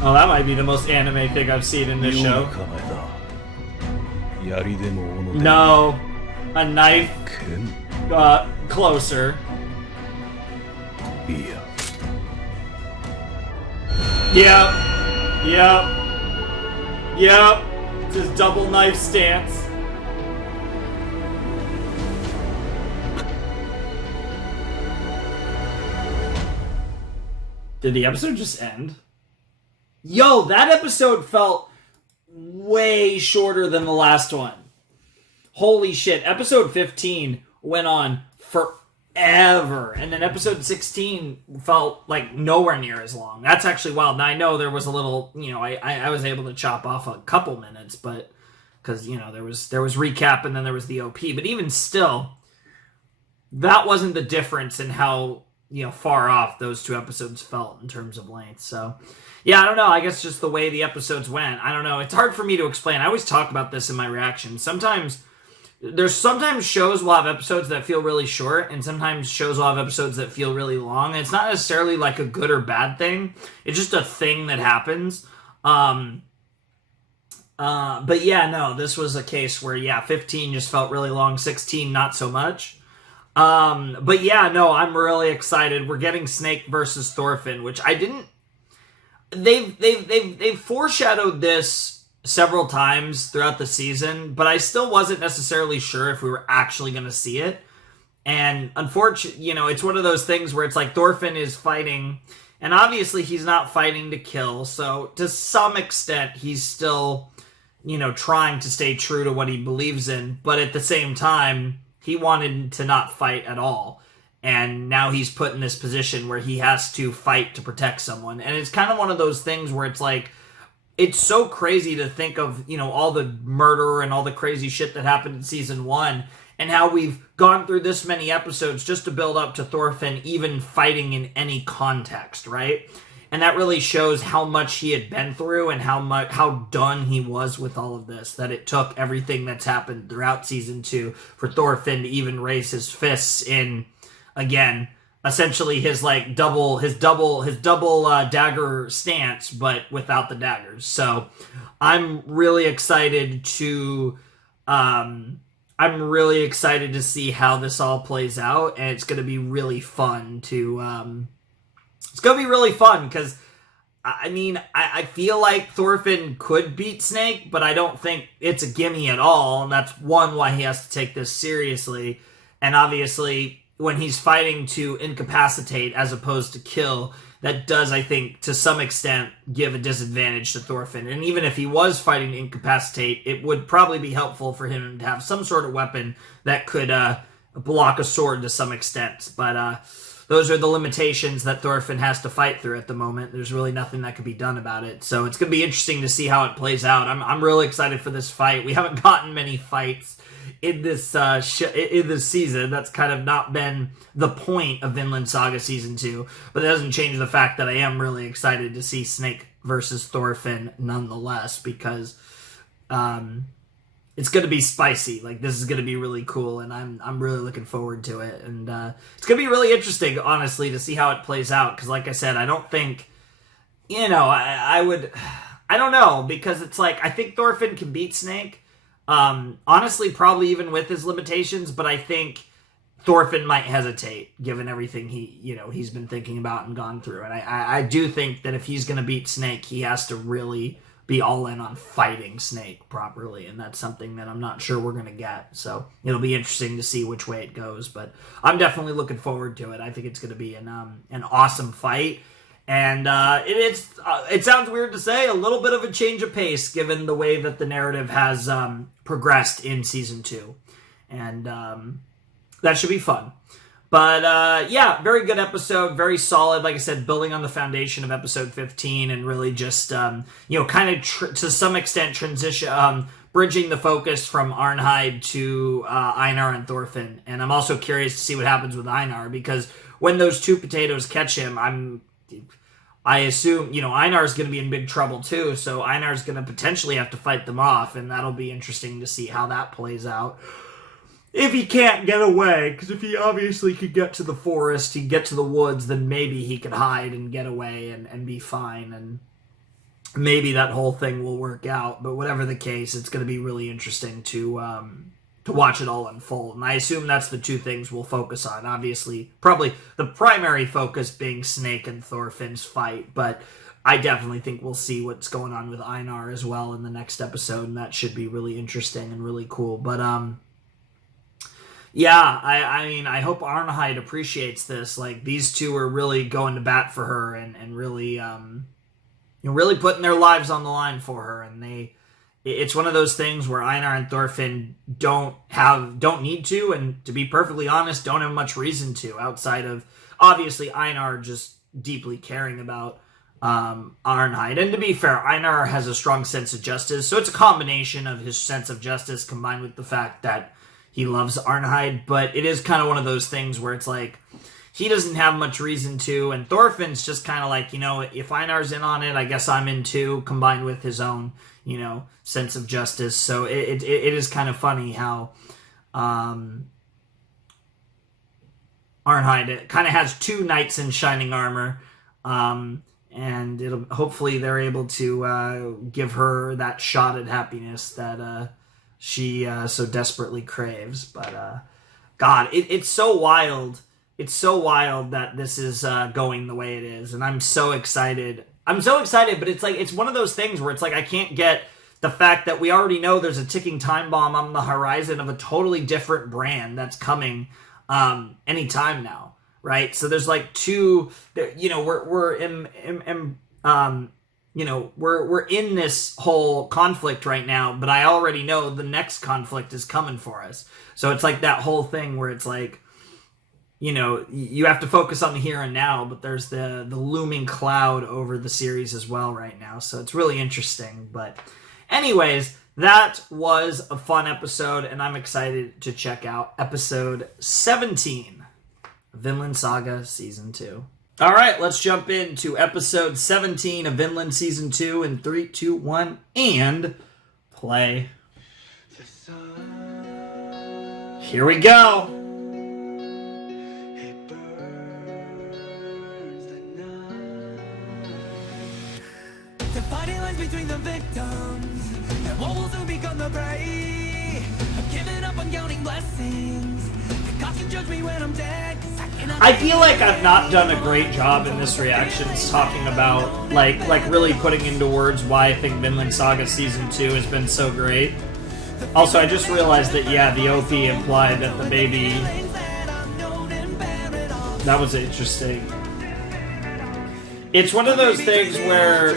Oh, that might be the most anime thing I've seen in this show. No. A knife. Closer. Yep. Yep. Yep. Just double knife stance. Did the episode just end? Yo, that episode felt way shorter than the last one. Holy shit. Episode 15 went on forever. And then episode 16 felt like nowhere near as long. That's actually wild. Now I know there was a little, you know, I was able to chop off a couple minutes, but because, you know, there was recap and then there was the OP. But even still, that wasn't the difference in how far off those 2 episodes felt in terms of length. So, yeah, I don't know. I guess just the way the episodes went. I don't know. It's hard for me to explain. I always talk about this in my reactions. Sometimes shows will have episodes that feel really short, and sometimes shows will have episodes that feel really long. And it's not necessarily like a good or bad thing. It's just a thing that happens. But yeah, no, this was a case where, 15 just felt really long, 16 not so much. But yeah, no, I'm really excited. We're getting Snake versus Thorfinn, which I didn't. They've foreshadowed this several times throughout the season, but I still wasn't necessarily sure if we were actually going to see it. And unfortunately, it's one of those things where it's like Thorfinn is fighting, and obviously he's not fighting to kill. So to some extent, he's still, trying to stay true to what he believes in. But at the same time, he wanted to not fight at all. And now he's put in this position where he has to fight to protect someone. And it's kind of one of those things where it's like, it's so crazy to think of, all the murder and all the crazy shit that happened in season 1 and how we've gone through this many episodes just to build up to Thorfinn even fighting in any context, right? And that really shows how much he had been through and how done he was with all of this, that it took everything that's happened throughout season 2 for Thorfinn to even raise his fists in, again, essentially his double dagger stance, but without the daggers. So I'm really excited to see how this all plays out, and it's going to be really fun to it's going to be really fun because I feel like Thorfinn could beat Snake, but I don't think it's a gimme at all, and that's one why he has to take this seriously. And obviously, when he's fighting to incapacitate as opposed to kill, that does, I think, to some extent, give a disadvantage to Thorfinn. And even if he was fighting to incapacitate, it would probably be helpful for him to have some sort of weapon that could block a sword to some extent. But those are the limitations that Thorfinn has to fight through at the moment. There's really nothing that could be done about it. So it's going to be interesting to see how it plays out. I'm really excited for this fight. We haven't gotten many fights in this in this season. That's kind of not been the point of Vinland Saga Season 2. But that doesn't change the fact that I am really excited to see Snake versus Thorfinn nonetheless, because it's going to be spicy. Like, this is going to be really cool, and I'm really looking forward to it. And it's going to be really interesting, honestly, to see how it plays out. Because, like I said, I don't think, I don't know, because it's like, I think Thorfinn can beat Snake. Honestly, probably even with his limitations, but I think Thorfinn might hesitate, given everything he's been thinking about and gone through. And I do think that if he's going to beat Snake, he has to really be all in on fighting Snake properly, and that's something that I'm not sure we're going to get. So it'll be interesting to see which way it goes, but I'm definitely looking forward to it. I think it's going to be an awesome fight, and it sounds weird to say, a little bit of a change of pace given the way that the narrative has progressed in season 2, and that should be fun. But, yeah, very good episode, very solid, like I said, building on the foundation of episode 15 and really just, kind of, to some extent, bridging the focus from Arnheid to Einar and Thorfinn. And I'm also curious to see what happens with Einar, because when those 2 potatoes catch him, I assume, Einar's going to be in big trouble too, so Einar's going to potentially have to fight them off, and that'll be interesting to see how that plays out. If he can't get away, because if he obviously could get to the forest, he'd get to the woods, then maybe he could hide and get away and be fine, and maybe that whole thing will work out. But whatever the case, it's going to be really interesting to watch it all unfold. And I assume that's the 2 things we'll focus on. Obviously, probably the primary focus being Snake and Thorfinn's fight, but I definitely think we'll see what's going on with Einar as well in the next episode, and that should be really interesting and really cool. But, yeah, I hope Arnheid appreciates this. Like, these 2 are really going to bat for her and really, really putting their lives on the line for her. And it's one of those things where Einar and Thorfinn don't need to, and to be perfectly honest, don't have much reason to, outside of, obviously, Einar just deeply caring about Arnheid. And to be fair, Einar has a strong sense of justice, so it's a combination of his sense of justice combined with the fact that he loves Arnheid. But it is kind of one of those things where it's like, he doesn't have much reason to, and Thorfinn's just kind of like, you know, if Einar's in on it, I guess I'm in too, combined with his own, you know, sense of justice. So it is kind of funny how Arnheid kind of has two knights in shining armor, and it'll hopefully they're able to give her that shot at happiness that she so desperately craves. But God, it's so wild. It's so wild that this is going the way it is, and I'm so excited. I'm so excited, but it's like it's one of those things where it's like I can't get the fact that we already know there's a ticking time bomb on the horizon of a totally different brand that's coming anytime now, right? So there's like two, you know, we're in this whole conflict right now, but I already know the next conflict is coming for us. So it's like that whole thing where it's like, you know, you have to focus on the here and now, but there's the looming cloud over the series as well right now. So it's really interesting. But anyways, that was a fun episode, and I'm excited to check out episode 17, Vinland Saga Season 2. All right, let's jump into episode 17 of Vinland Season 2 in 3, 2, 1, and play. Here we go. The fighting lines between the victims, and what will soon become the prey. I've given up on counting blessings. The gods can judge me when I'm dead. I feel like I've not done a great job in this reactions talking about, like really putting into words why I think Vinland Saga Season 2 has been so great. Also, I just realized that, yeah, the OP implied that the baby... That was interesting. It's one of those things where...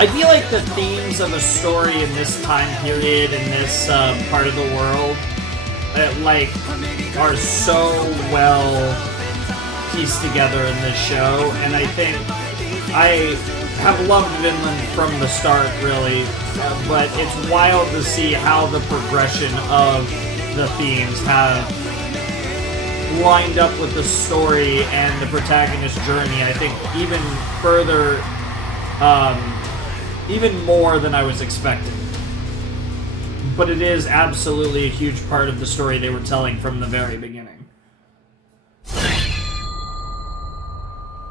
I feel like the themes of a story in this time period, in this part of the world, like, are so well pieced together in this show, and I think I have loved Vinland from the start, really, but it's wild to see how the progression of the themes have lined up with the story and the protagonist's journey. I think even further, even more than I was expecting. But it is absolutely a huge part of the story they were telling from the very beginning.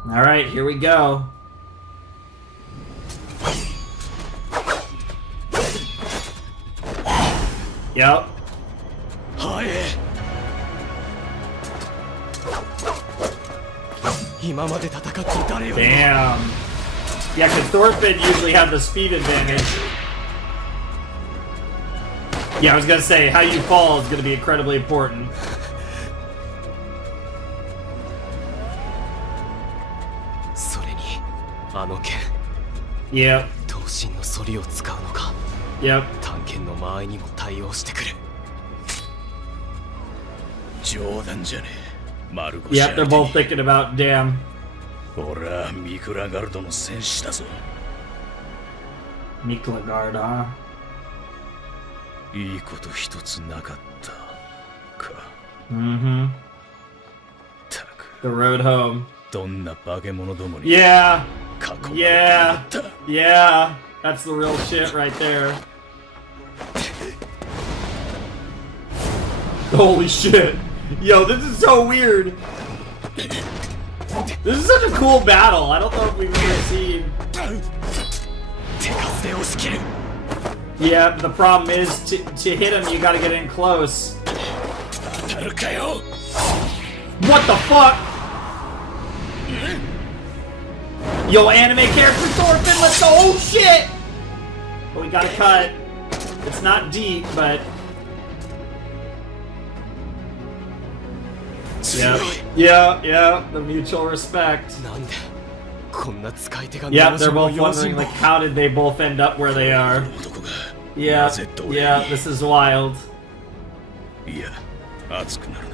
Alright, here we go. Yep. Damn. Yeah, because Thorfinn usually had the speed advantage. Yeah, I was gonna say, how you fall is gonna be incredibly important. Yep. Yep. Yep, they're both thinking about, damn. 俺はミクラガルドの戦士だぞ。ミクラガルド、huh? いいこと一つなかったか。Mm-hmm. たく。The road home. どんな化け物どもに。Yeah. 囲まれて Yeah. Yeah. That's the real shit right there. Holy shit. Yo, this is so weird. This is such a cool battle. I don't know if we've ever seen. Yeah, the problem is to hit him, you gotta get in close. What the fuck? Yo, anime character Thorfinn, let's go. Oh shit! But we gotta cut. It's not deep, but. Yeah, the mutual respect. Yeah, they're both wondering, like, how did they both end up where they are? Yeah, this is wild. いや、熱くなる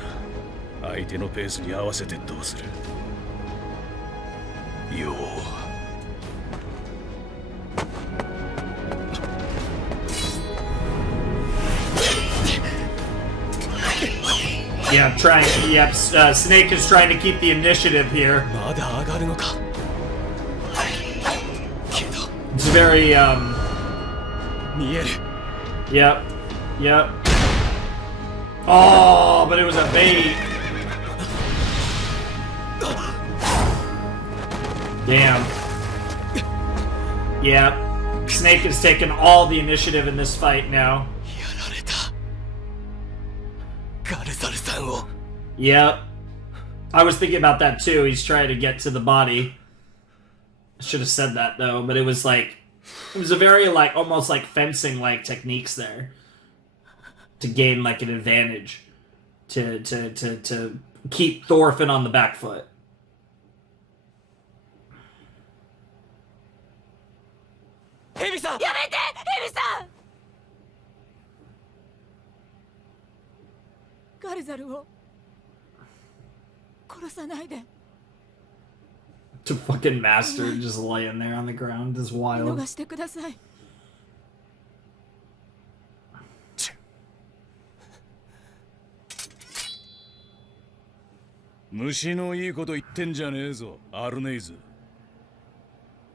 な。相手のペースに合わせてどうする？よ Yeah, trying. Yep, Snake is trying to keep the initiative here. まだ上がるのか。けど It's very, 見える。 Yep. Yep. Oh, but it was a bait. Damn. Yep. Snake is taking all the initiative in this fight now. やられた。ガルザルさんを。 Yep. I was thinking about that too. He's trying to get to the body. I should have said that though, but it was like, it was a very like, almost like fencing like techniques there. To gain like an advantage. To keep Thorfinn on the back foot. ヘビさん。やめてヘビさん。ガルザルを殺さないで。 To fucking master just laying there on the ground is 見 wild. 逃してください。虫のいいこと言ってんじゃねえぞ、アルネイズ。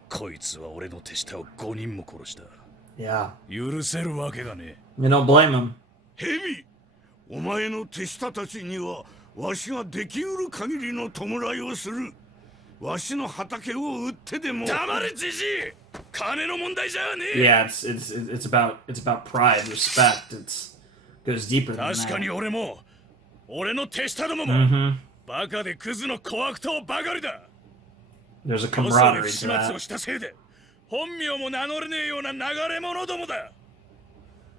こいつは俺の手下を5人も殺した。 Yeah. 許せるわけがね You don't blame him. ヘビ、お前の手下たちにはわしができうる限りの弔いをする。わしの畑を売ってでも。え。黙れじじい。金の問題じゃねえ。 Yeah, it's about pride, respect. Goes deeper than 確かに that. 俺も、俺の手下どもも、 Mm-hmm. バカでクズの小悪党ばかりだ。 There's a よそで camaraderie 不 to 始末を that. したせいで、本名も名乗れねえような流れ者どもだ。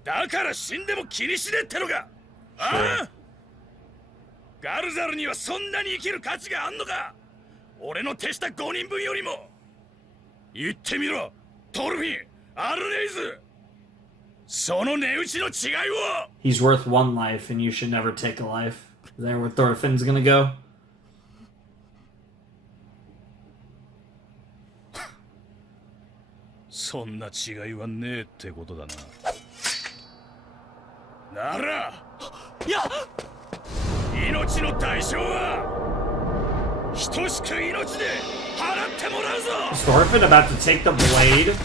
だから死んでも気にしねえってのか。ああ、ガルザルにはそんなに生きる価値があんのか。俺の手下5人分よりも。言ってみろ、トルフィン、アルネイズ。その値打ちの違いを。 He's worth one life, and you should never take a life. Is that where Thorfinn's gonna go? そんな違いはねえってことだな。なら、いや。命の代償は等しく命で払ってもらうぞ。 Is Thorfinn about to take the blade?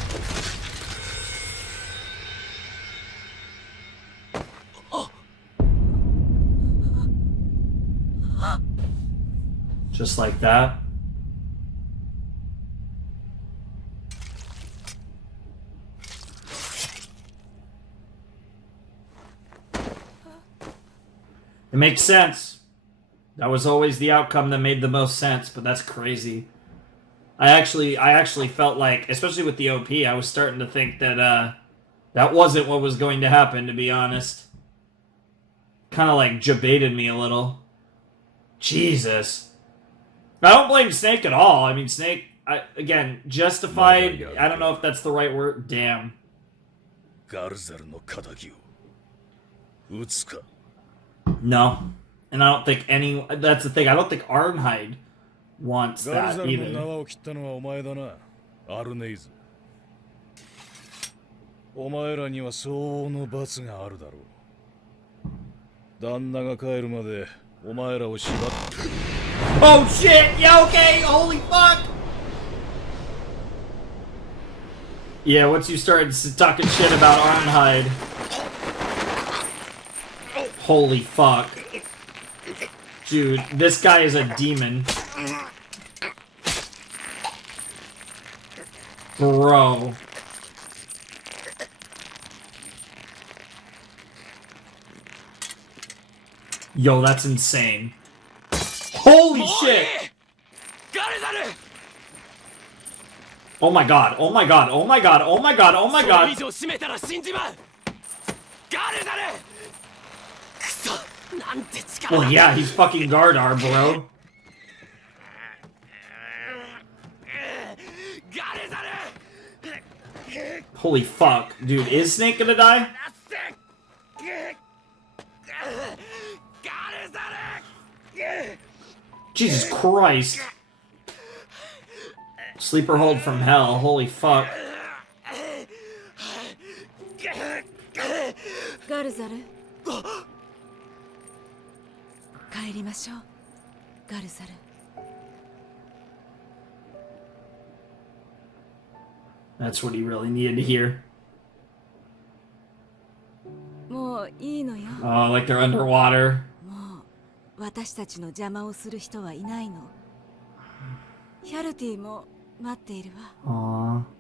Just like that. It makes sense. That was always the outcome that made the most sense, but that's crazy. I actually felt like, especially with the OP, I was starting to think that that wasn't what was going to happen, to be honest. Kind of like jebaited me a little. Jesus. I don't blame Snake at all. I mean, Snake, again, justified. I don't know if that's the right word. Damn. ガルザルの仇を撃つか。 No. And I don't think that's the thing. I don't think Arnheid wants ガル that ザルの either. 縄を切ったのはお前だな、アルネイズ。お前らには相応の罰があるだろう。旦那が帰るまでお前らを縛って。 Oh shit! Yeah, okay! Holy fuck! Yeah, once you started talking shit about Arnheid. Holy fuck. Dude, this guy is a demon. Bro. Yo, that's insane. Holy shit! ガルザル。 Oh my god, oh my god, oh my god, oh my god, oh my それ god. 以上締めたら死んじまう。ガルザル。くそ、なんて力 Well, yeah, he's fucking Gardar, bro. ガルザル。 Holy fuck. Dude, is Snake gonna die? ガルザル。 Jesus Christ. Sleeper hold from hell, holy fuck. ガルザル。帰りましょう、ガルザル。That's what he really needed to hear. もういいのよ。 Oh, like they're underwater. もう私たちの邪魔をする人はいないの。ヒャルティも待っているわ。 Aww.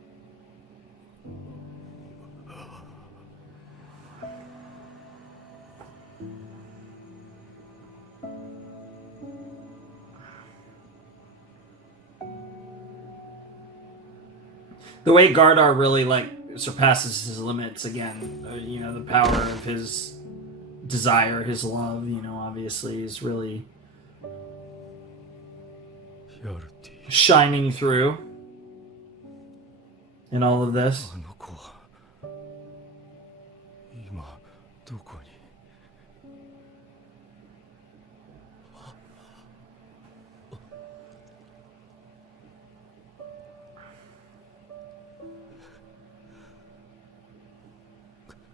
The way Gardar really like surpasses his limits again, you know, the power of his desire, his love, you know, obviously is really shining through in all of this. あの子は今どこに。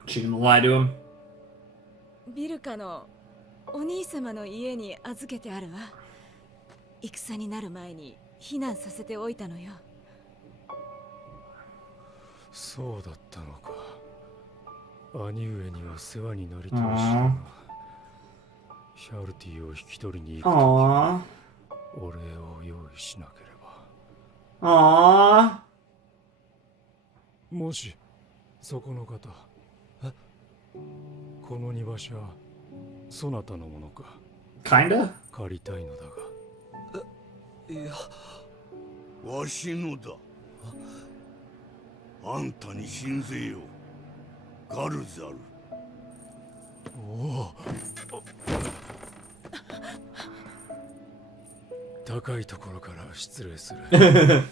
She gonna lie to him? ビルカのお兄様の家に預けてあるわ。戦になる前に避難させておいたのよ。そうだったのか。兄上には世話になりとりしたが、ヒャルティを引き取りに行くとき、 Aww. お礼を用意しなければ。 Aww. もしそこの方、この庭師はそなたのものか。 Kinda? 借りたいのだが。いや、わしのだ。あんたに信ぜよう、ガルザル。おお。高いところから失礼する。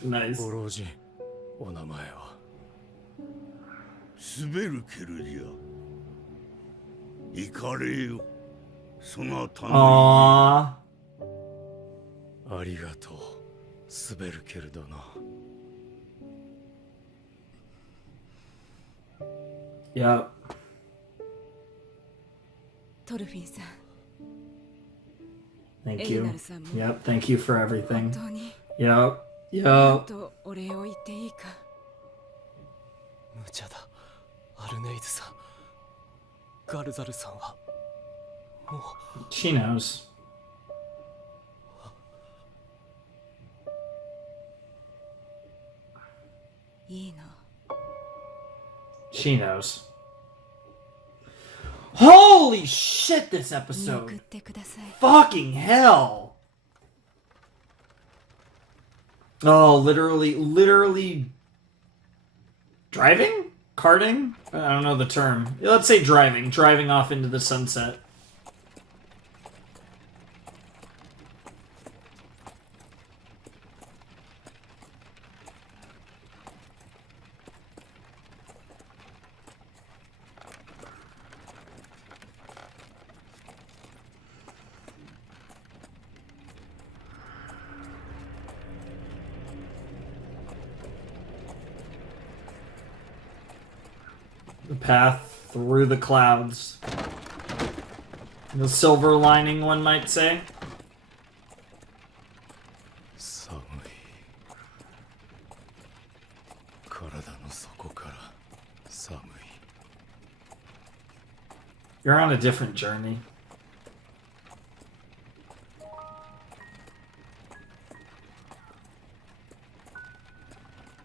Nice. ご老人、お名前は。スベルケルじゃ。行かれよ、そなたの。 Aww. ありがとう、スベルケル殿。 Yep. トルフィンさん、 Thank エリ you. ナルさんも Yep. Thank you for 本 everything. 当に Yep. なん Yep. とお礼を言っていいか。無茶だ。アルネイズさん、ガルザルさんはもう。 She knows. いいの。 She knows. Holy shit, this 見送っ episode. てください。 Fucking hell. Oh, literally driving? Karting? I don't know the term. Let's say driving. Driving off into the sunset. The path through the clouds. The silver lining, one might say. 寒い。体の底から寒い。 You're on a different journey.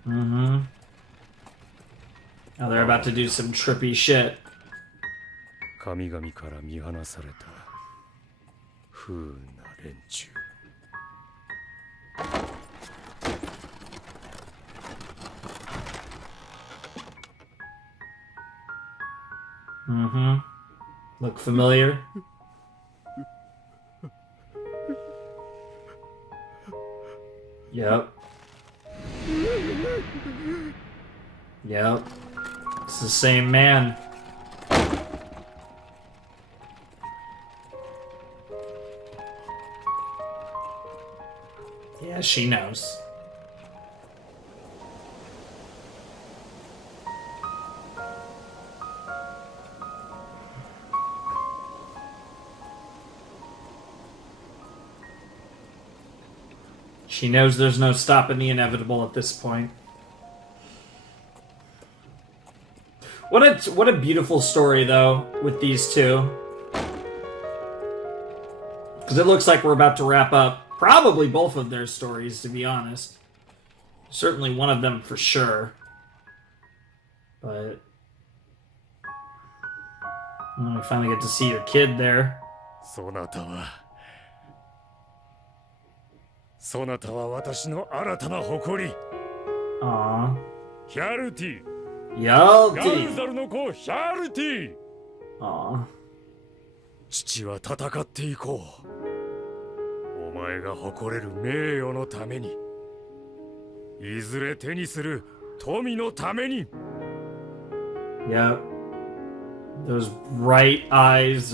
Mm-hmm. Now they're about to do some trippy shit. 神々から見放された不運な連中。 Mm-hmm. Look familiar? Yep. Yep. It's the same man. Yeah, she knows. She knows there's no stopping the inevitable at this point. What a beautiful story, though, with these two. Because it looks like we're about to wrap up probably both of their stories, to be honest. Certainly one of them for sure. But... well, we finally get to see your kid there. そなたは私の新たな誇り。 Aww. ヒャルティ。 Yalti. ガルザルの子ヒャルティ。 Aww. 父は戦っていこう。お前が誇れる名誉のために。いずれ手にする富のために。 Yep. Those bright eyes,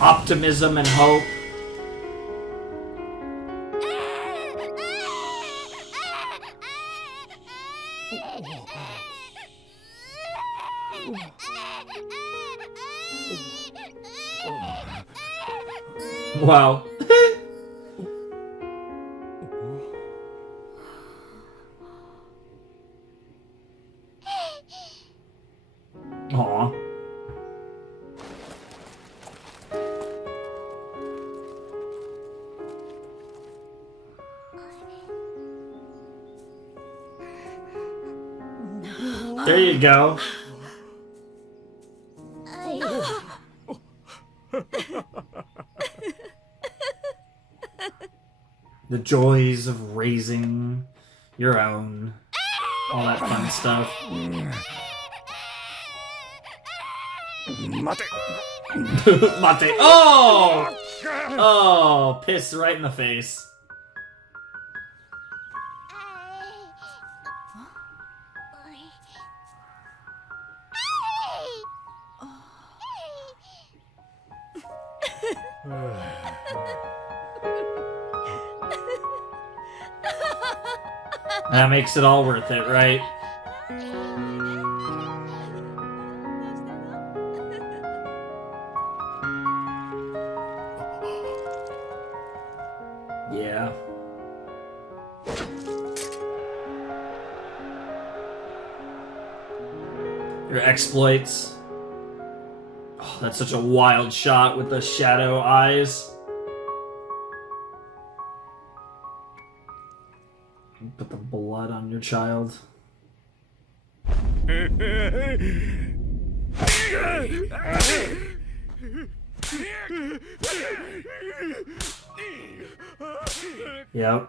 optimism and hope. Wow. Aw. There you go. The joys of raising your own. All that fun stuff. 待て。 Mate. Oh! Oh, piss right in the face. That makes it all worth it, right? Yeah. Your exploits. Oh, that's such a wild shot with the shadow eyes. Put the blood on your child. Yep.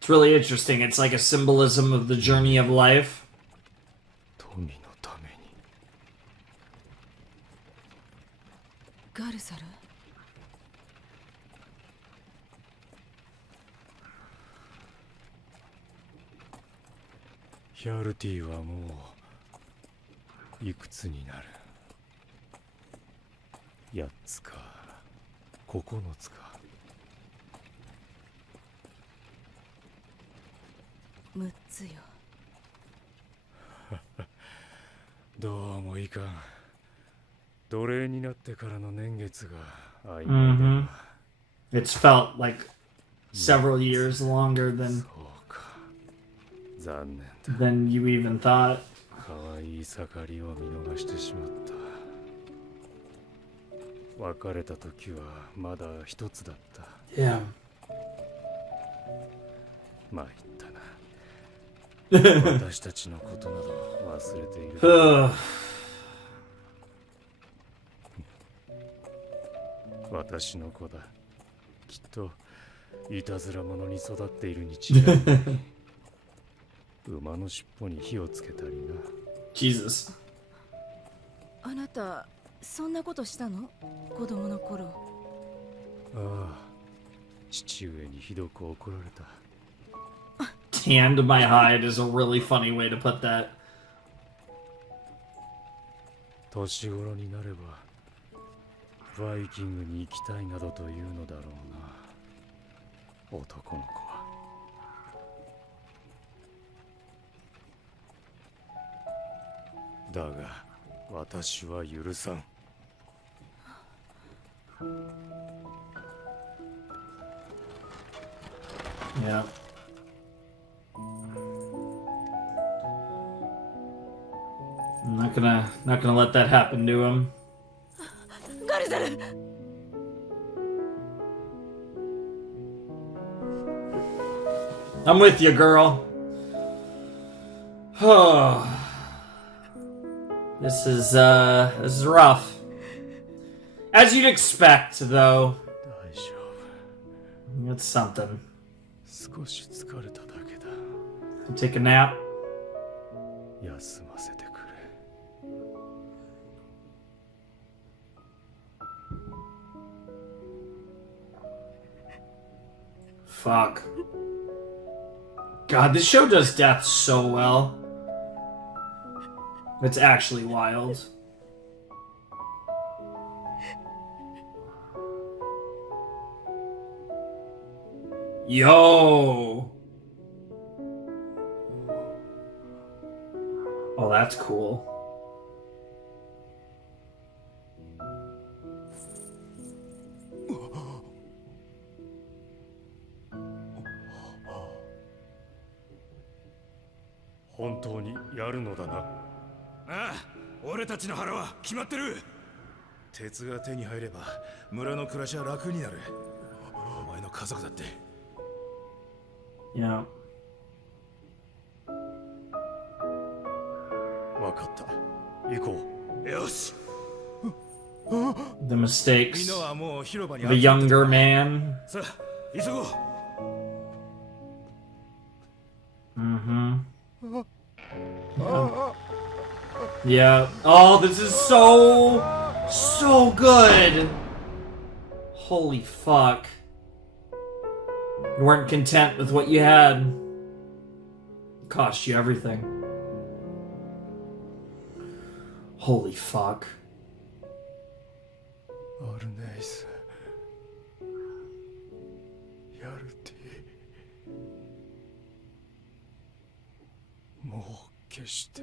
It's really interesting. It's like a symbolism of the journey of life. 富のために。ガルサル。ヒャルティはもういくつになる。8つか9つか。6つよ。どうもいかん。奴隷になってからの年月が曖昧だ。It's felt like several years longer そうか。残念だ。than you even thought. 可愛い盛りを見逃してしまった。別れた時はまだ一つだった。Yeah. 参ったな。私たちのことなど忘れているだろう。私の子だ。きっといたずら者に育っているに違いない。馬の尻尾に火をつけたりな。Jesus. あなたそんなことしたの？子供の頃。ああ、父上にひどく怒られた。Tanned my hide is a really funny way to put that. 年頃になればバイキングに行きたいなどというのだろうな。男の子は。だが私は許さん。Yeah. I'm not gonna let that happen to him. ガルザル。I'm with you, girl. This is rough. As you'd expect, though. 大丈 It's something. 夫。少し疲れただけだ。 Take a nap. 休ませてくれ。 Fuck. God, this show does death so well. It's actually wild. Yo! Oh, that's cool.本当にやるのだな。ああ、俺たちの腹は決まってる。鉄が手に入れば村の暮らしは楽になる。お前の家族だって。 Yeah. わかった。行こう。よし。 The mistakes みんなはもう広場に of a younger man. さあ、急ごう。 Mm-hmm. Yeah. Oh, this is so good. Holy fuck. You weren't content with what you had. It cost you everything. Holy fuck. アルネイス。やるて。もう決して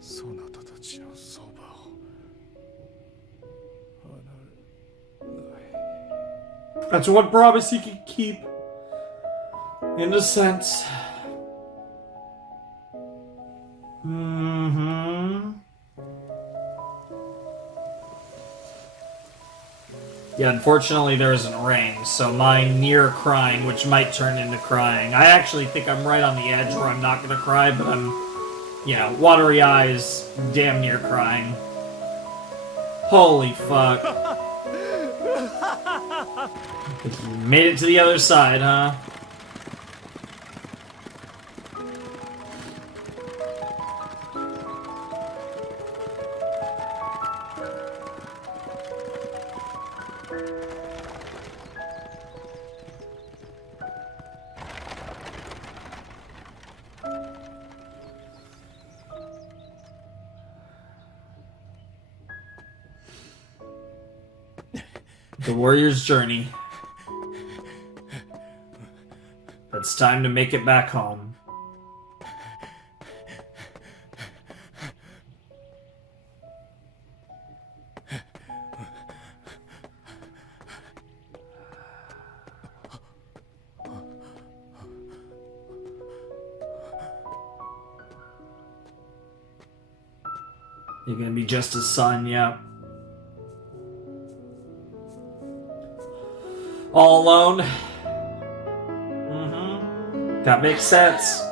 そなたたちのそばを離れない。 That's one promise he could keep. In a sense. Mm-hmm. Yeah, unfortunately there isn't rain, so my near crying, which might turn into crying. I actually think I'm right on the edge where I'm not gonna cry, but I'm, watery eyes, damn near crying. Holy fuck. Made it to the other side, huh? The warrior's journey. It's time to make it back home. You're gonna be just his son, yeah. All alone. Mm-hmm. That makes sense.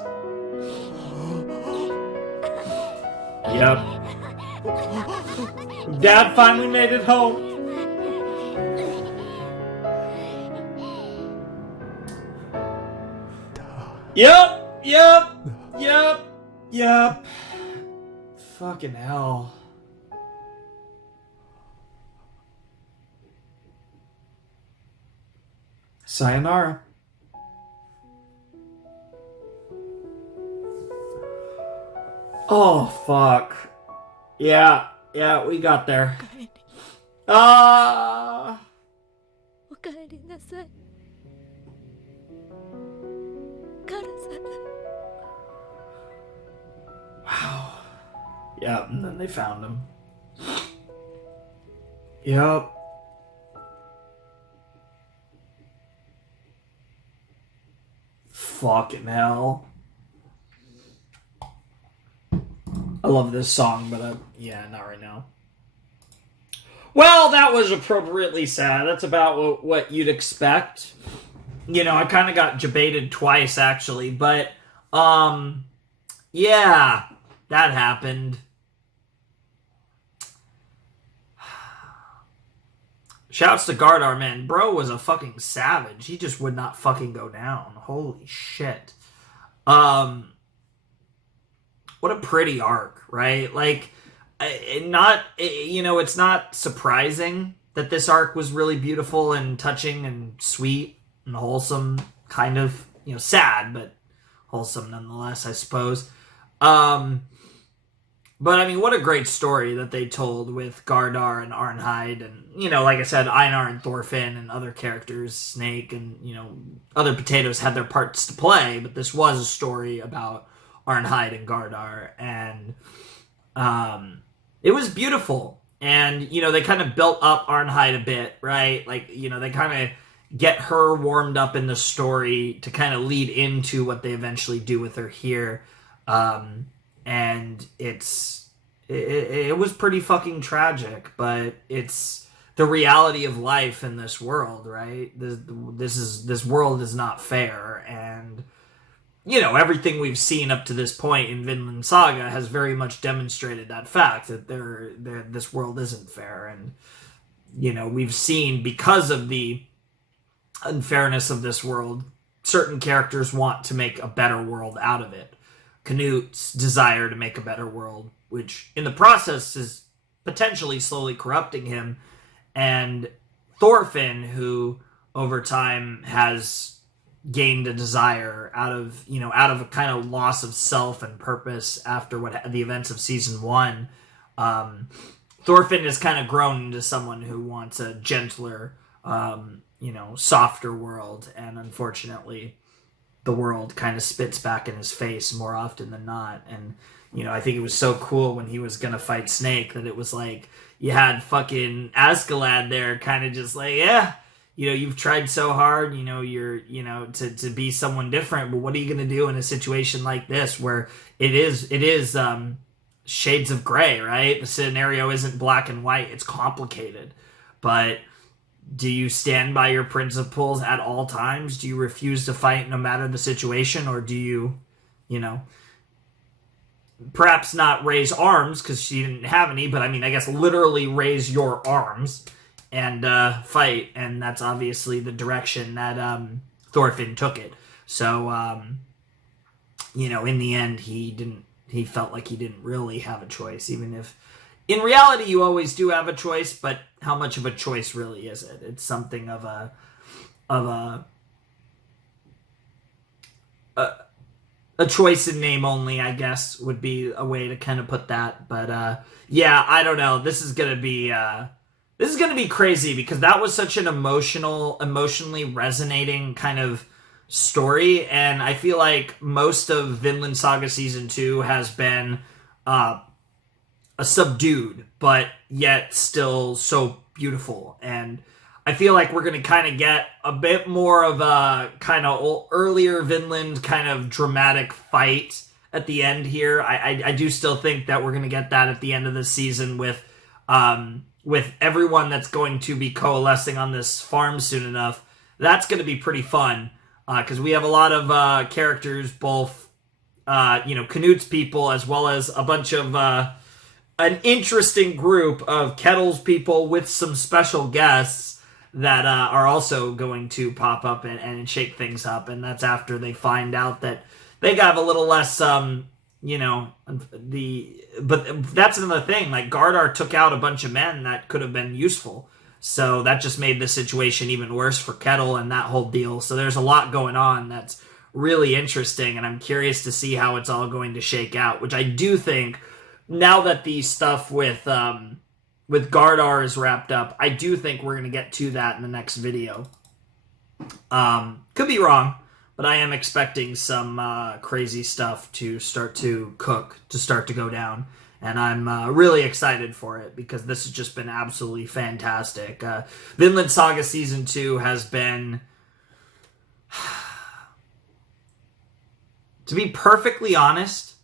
Yep. Dad finally made it home. Yep. Fucking hell. Sayonara. Oh, fuck. Yeah, we got there. おかえりなさい。ガルザ。Wow. Yeah, and then they found him. Yep. Fucking hell. I love this song, but yeah, not right now. Well, that was appropriately sad. That's about what you'd expect. You know, I kind of got debated twice, actually, but, yeah, that happened. Shouts to Gardar, man. Bro was a fucking savage. He just would not fucking go down. Holy shit. What a pretty arc, right? Like, it's not surprising that this arc was really beautiful and touching and sweet and wholesome, kind of, sad, but wholesome nonetheless, I suppose. But, I mean, what a great story that they told with Gardar and Arnheid and, like I said, Einar and Thorfinn and other characters, Snake and, other potatoes had their parts to play, but this was a story about Arnheid and Gardar, and it was beautiful. And, they kind of built up Arnheid a bit, right? Like, they kind of get her warmed up in the story to kind of lead into what they eventually do with her here. And it was pretty fucking tragic, but it's the reality of life in this world, right? This world is not fair, and everything we've seen up to this point in Vinland Saga has very much demonstrated that fact that this world isn't fair, and we've seen, because of the unfairness of this world, certain characters want to make a better world out of it. Knut's desire to make a better world, which in the process is potentially slowly corrupting him, and Thorfinn, who over time has gained a desire out of a kind of loss of self and purpose after the events of season 1. Thorfinn has kind of grown into someone who wants a gentler, softer world, and unfortunately the world kind of spits back in his face more often than not. And, I think it was so cool when he was going to fight Snake that it was like, you had fucking Askeladd there kind of just like, yeah, you've tried so hard, you're, to be someone different, but what are you going to do in a situation like this where it is shades of gray, right? The scenario isn't black and white, it's complicated. But do you stand by your principles at all times? Do you refuse to fight no matter the situation? Or do you, perhaps not raise arms because she didn't have any, but I guess literally raise your arms and fight? And that's obviously the direction that Thorfinn took it. So, in the end, he felt like he didn't really have a choice, even if in reality you always do have a choice, but how much of a choice really is it? It's something of a choice in name only, I guess, would be a way to kind of put that. But yeah, I don't know. This is gonna be crazy, because that was such an emotionally resonating kind of story, and I feel like most of Vinland Saga season 2 has been a subdued, but yet still so beautiful. And I feel like we're going to kind of get a bit more of a kind of earlier Vinland kind of dramatic fight at the end here. I do still think that we're going to get that at the end of the season with everyone that's going to be coalescing on this farm soon enough. That's going to be pretty fun, because we have a lot of characters, both Knut's people as well as a bunch of an interesting group of Kettle's people with some special guests that are also going to pop up and shake things up. And that's after they find out that they got a little less, but that's another thing. Like, Gardar took out a bunch of men that could have been useful. So that just made the situation even worse for Kettle and that whole deal. So there's a lot going on that's really interesting, and I'm curious to see how it's all going to shake out, which I do think, now that the stuff with Gardar is wrapped up, I do think we're going to get to that in the next video. Could be wrong, but I am expecting some crazy stuff to start to go down. And I'm really excited for it because this has just been absolutely fantastic. Vinland Saga Season 2 has been, to be perfectly honest,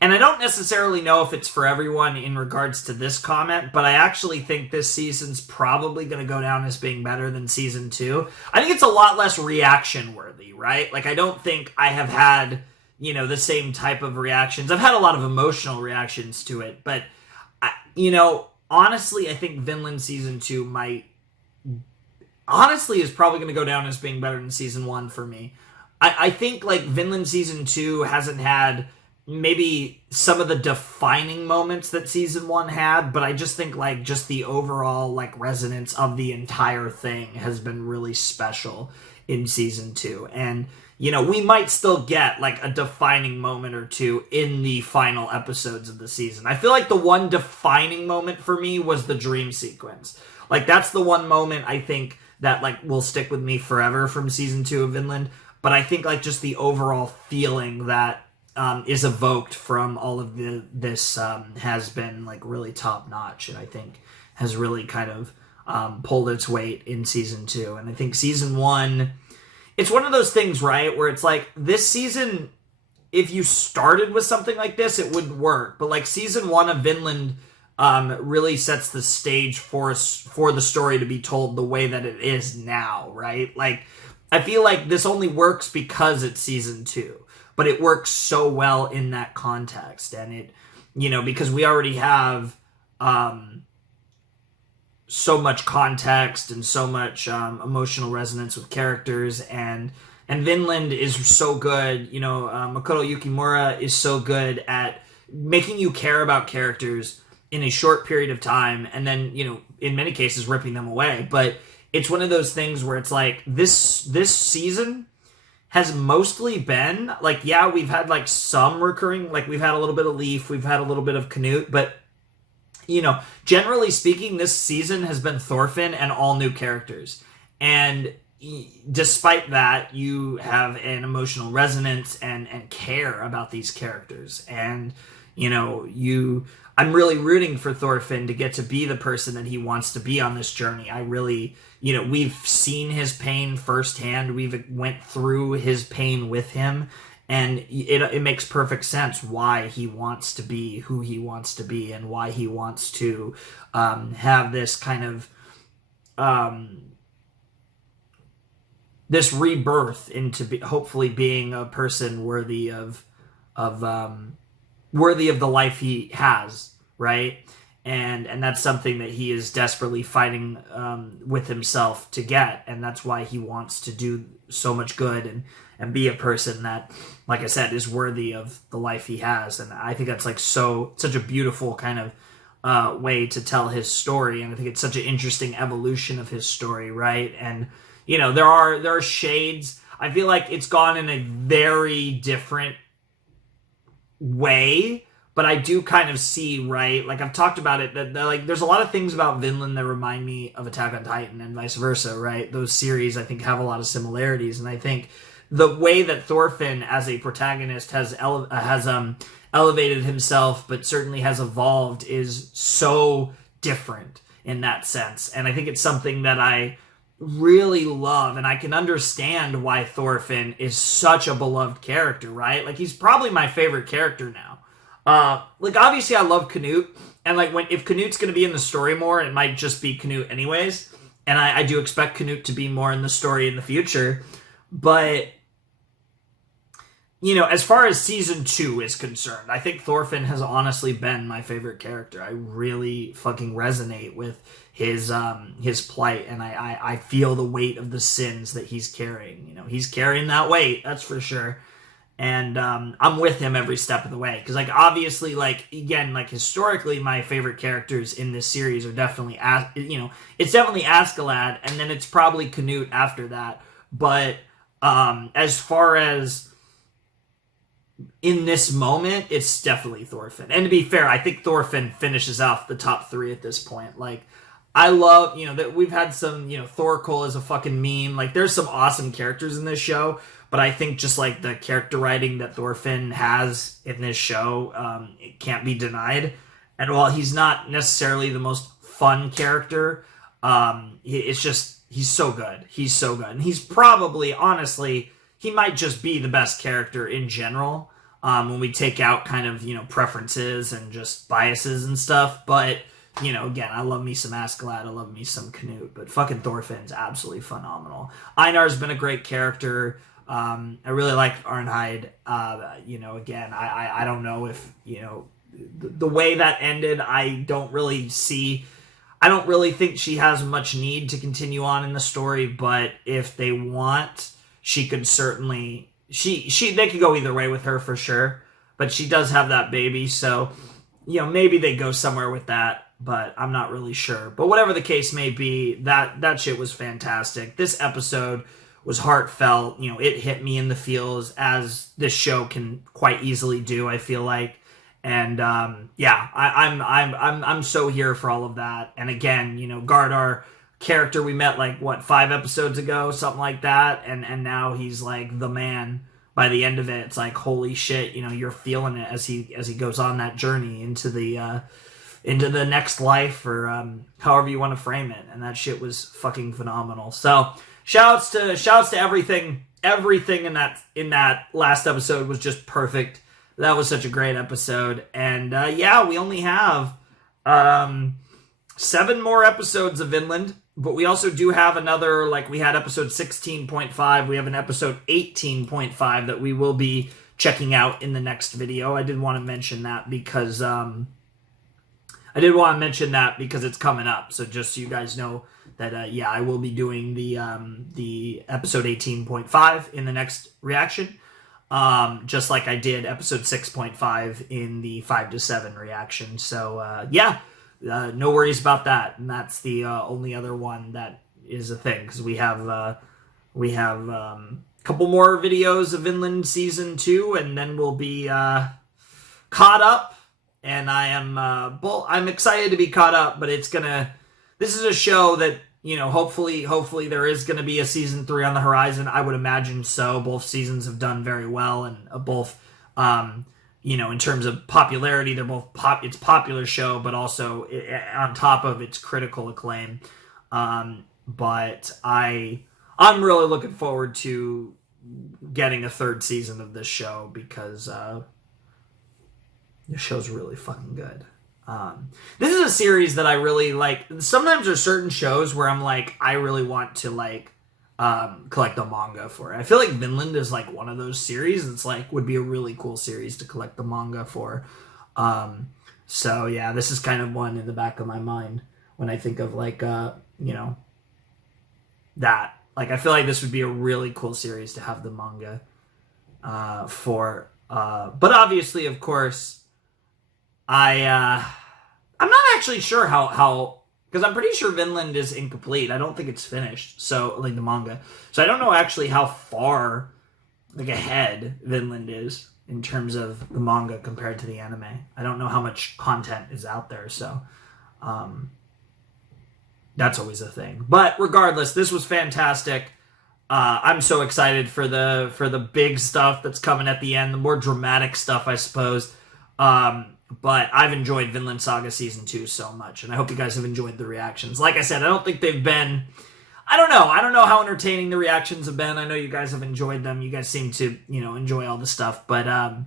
and I don't necessarily know if it's for everyone in regards to this comment, but I actually think this season's probably going to go down as being better than Season 2. I think it's a lot less reaction worthy, right? Like, I don't think I have had, you know, the same type of reactions. I've had a lot of emotional reactions to it, but, you know, honestly, I think Vinland Season 2 is probably going to go down as being better than Season 1 for me. I think, like, Vinland Season 2 hasn't had maybe some of the defining moments that Season 1 had, but I just think, like, just the overall, like, resonance of the entire thing has been really special in Season 2. And, you know, we might still get, like, a defining moment or two in the final episodes of the season. I feel like the one defining moment for me was the dream sequence. Like, that's the one moment I think that, like, will stick with me forever from Season 2 of Vinland. But I think, like, just the overall feeling that is evoked from all of this has been, like, really top notch, and I think has really kind of pulled its weight in Season 2. And I think Season 1, it's one of those things, right, where it's like, this season, if you started with something like this, it wouldn't work. But, like, Season 1 of Vinland really sets the stage for the story to be told the way that it is now, right? Like, I feel like this only works because it's Season 2. But it works so well in that context. And it, you know, because we already have so much context and so much emotional resonance with characters. And Vinland is so good. You know, Makoto Yukimura is so good at making you care about characters in a short period of time. And then, you know, in many cases, ripping them away. But it's one of those things where it's like, this season has mostly been, like, yeah, we've had, like, some recurring, like, we've had a little bit of Leaf, we've had a little bit of Canute, but, you know, generally speaking, this season has been Thorfinn and all new characters. And despite that, you have an emotional resonance and care about these characters. And, you know, I'm really rooting for Thorfinn to get to be the person that he wants to be on this journey. I really, you know, we've seen his pain firsthand. We've went through his pain with him, and it makes perfect sense why he wants to be who he wants to be and why he wants to have this kind of this rebirth into hopefully being a person worthy of the life he has, right? And that's something that he is desperately fighting with himself to get, and that's why he wants to do so much good and be a person that, like I said, is worthy of the life he has. And I think that's, like, such a beautiful kind of way to tell his story, and I think it's such an interesting evolution of his story, right? And, you know, there are shades. I feel like it's gone in a very different way, but I do kind of see, right, like, I've talked about it, that like, there's a lot of things about Vinland that remind me of Attack on Titan and vice versa, right? Those series, I think, have a lot of similarities, and I think the way that Thorfinn as a protagonist has elevated himself, but certainly has evolved, is so different in that sense. And I think it's something that I really love, and I can understand why Thorfinn is such a beloved character, right? Like, he's probably my favorite character now. Like, obviously I love Canute, and, like, if Canute's going to be in the story more, it might just be Canute anyways, and I do expect Canute to be more in the story in the future. But, you know, as far as Season 2 is concerned, I think Thorfinn has honestly been my favorite character. I really fucking resonate with his plight, and I feel the weight of the sins that he's carrying. You know, he's carrying that weight, that's for sure. And I'm with him every step of the way. Because, like, obviously, like, again, like, historically, my favorite characters in this series are definitely, it's definitely Askeladd, and then it's probably Canute after that. But as far as in this moment, it's definitely Thorfinn. And to be fair, I think Thorfinn finishes off the top 3 at this point. Like, I love, that we've had some, Thorkel is a fucking meme. Like, there's some awesome characters in this show. but I think just like the character writing that Thorfinn has in this show, it can't be denied. And while he's not necessarily the most fun character, it's just, he's so good. He's so good. And he's probably, honestly, he might just be the best character in general, when we take out kind of, preferences and just biases and stuff. But, again, I love me some Askeladd, I love me some Canute, but fucking Thorfinn's absolutely phenomenal. Einar's been a great character. I really like Arnheid. Again, I don't know if, the way that ended, I don't really think she has much need to continue on in the story, but if they want, she could certainly, they could go either way with her for sure, but she does have that baby, so, maybe they go somewhere with that, but I'm not really sure. But whatever the case may be, that shit was fantastic. This episode was heartfelt. It hit me in the feels, as this show can quite easily do, I feel like. And I'm so here for all of that. And again, Gardar, character we met 5 episodes ago, something like that, and now he's like the man. By the end of it, it's like, holy shit, you're feeling it as he goes on that journey into the next life, or however you want to frame it. And that shit was fucking phenomenal. So shouts to everything in that last episode was just perfect. That was such a great episode. And we only have 7 more episodes of Vinland, but we also do have another, we had episode 16.5, we have an episode 18.5 that we will be checking out in the next video. I did want to mention that because it's coming up. So just so you guys know that, I will be doing the episode 18.5 in the next reaction. Just like I did episode 6.5 in the 5 to 7 reaction. So, no worries about that. And that's the only other one that is a thing, because we have a couple more videos of Vinland Season 2, and then we'll be caught up. And I'm excited to be caught up, but this is a show that, hopefully there is going to be a season 3 on the horizon. I would imagine so. Both seasons have done very well, and both, in terms of popularity, they're both it's a popular show, but also on top of its critical acclaim. But I'm really looking forward to getting a 3rd season of this show, because the show's really fucking good. This is a series that I really like. Sometimes there's certain shows where I'm like, I really want to collect the manga for it. I feel like Vinland is one of those series that's would be a really cool series to collect the manga for. So yeah, this is kind of one in the back of my mind when I think of that. I feel like this would be a really cool series to have the manga for. But obviously, of course, I'm not actually sure how, because I'm pretty sure Vinland is incomplete. I don't think it's finished. So, the manga. So I don't know actually how far, ahead Vinland is in terms of the manga compared to the anime. I don't know how much content is out there. So, that's always a thing. But regardless, this was fantastic. I'm so excited for the big stuff that's coming at the end, the more dramatic stuff, I suppose. But I've enjoyed Vinland Saga Season 2 so much, and I hope you guys have enjoyed the reactions. Like I said, I don't think they've been... I don't know how entertaining the reactions have been. I know you guys have enjoyed them. You guys seem to, enjoy all the stuff. But, I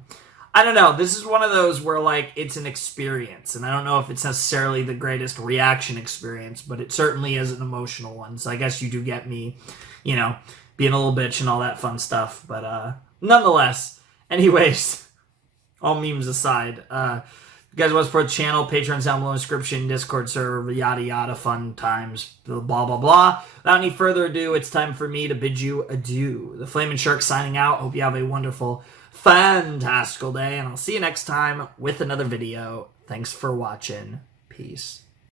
don't know. This is one of those where, it's an experience. And I don't know if it's necessarily the greatest reaction experience, but it certainly is an emotional one. So I guess you do get me, being a little bitch and all that fun stuff. But, nonetheless, anyways... all memes aside, you guys want to support the channel, Patreon's down below in the description, Discord server, yada yada, fun times, blah blah blah. Without any further ado, it's time for me to bid you adieu. The Flaming Shark signing out. Hope you have a wonderful, fantastical day, and I'll see you next time with another video. Thanks for watching. Peace.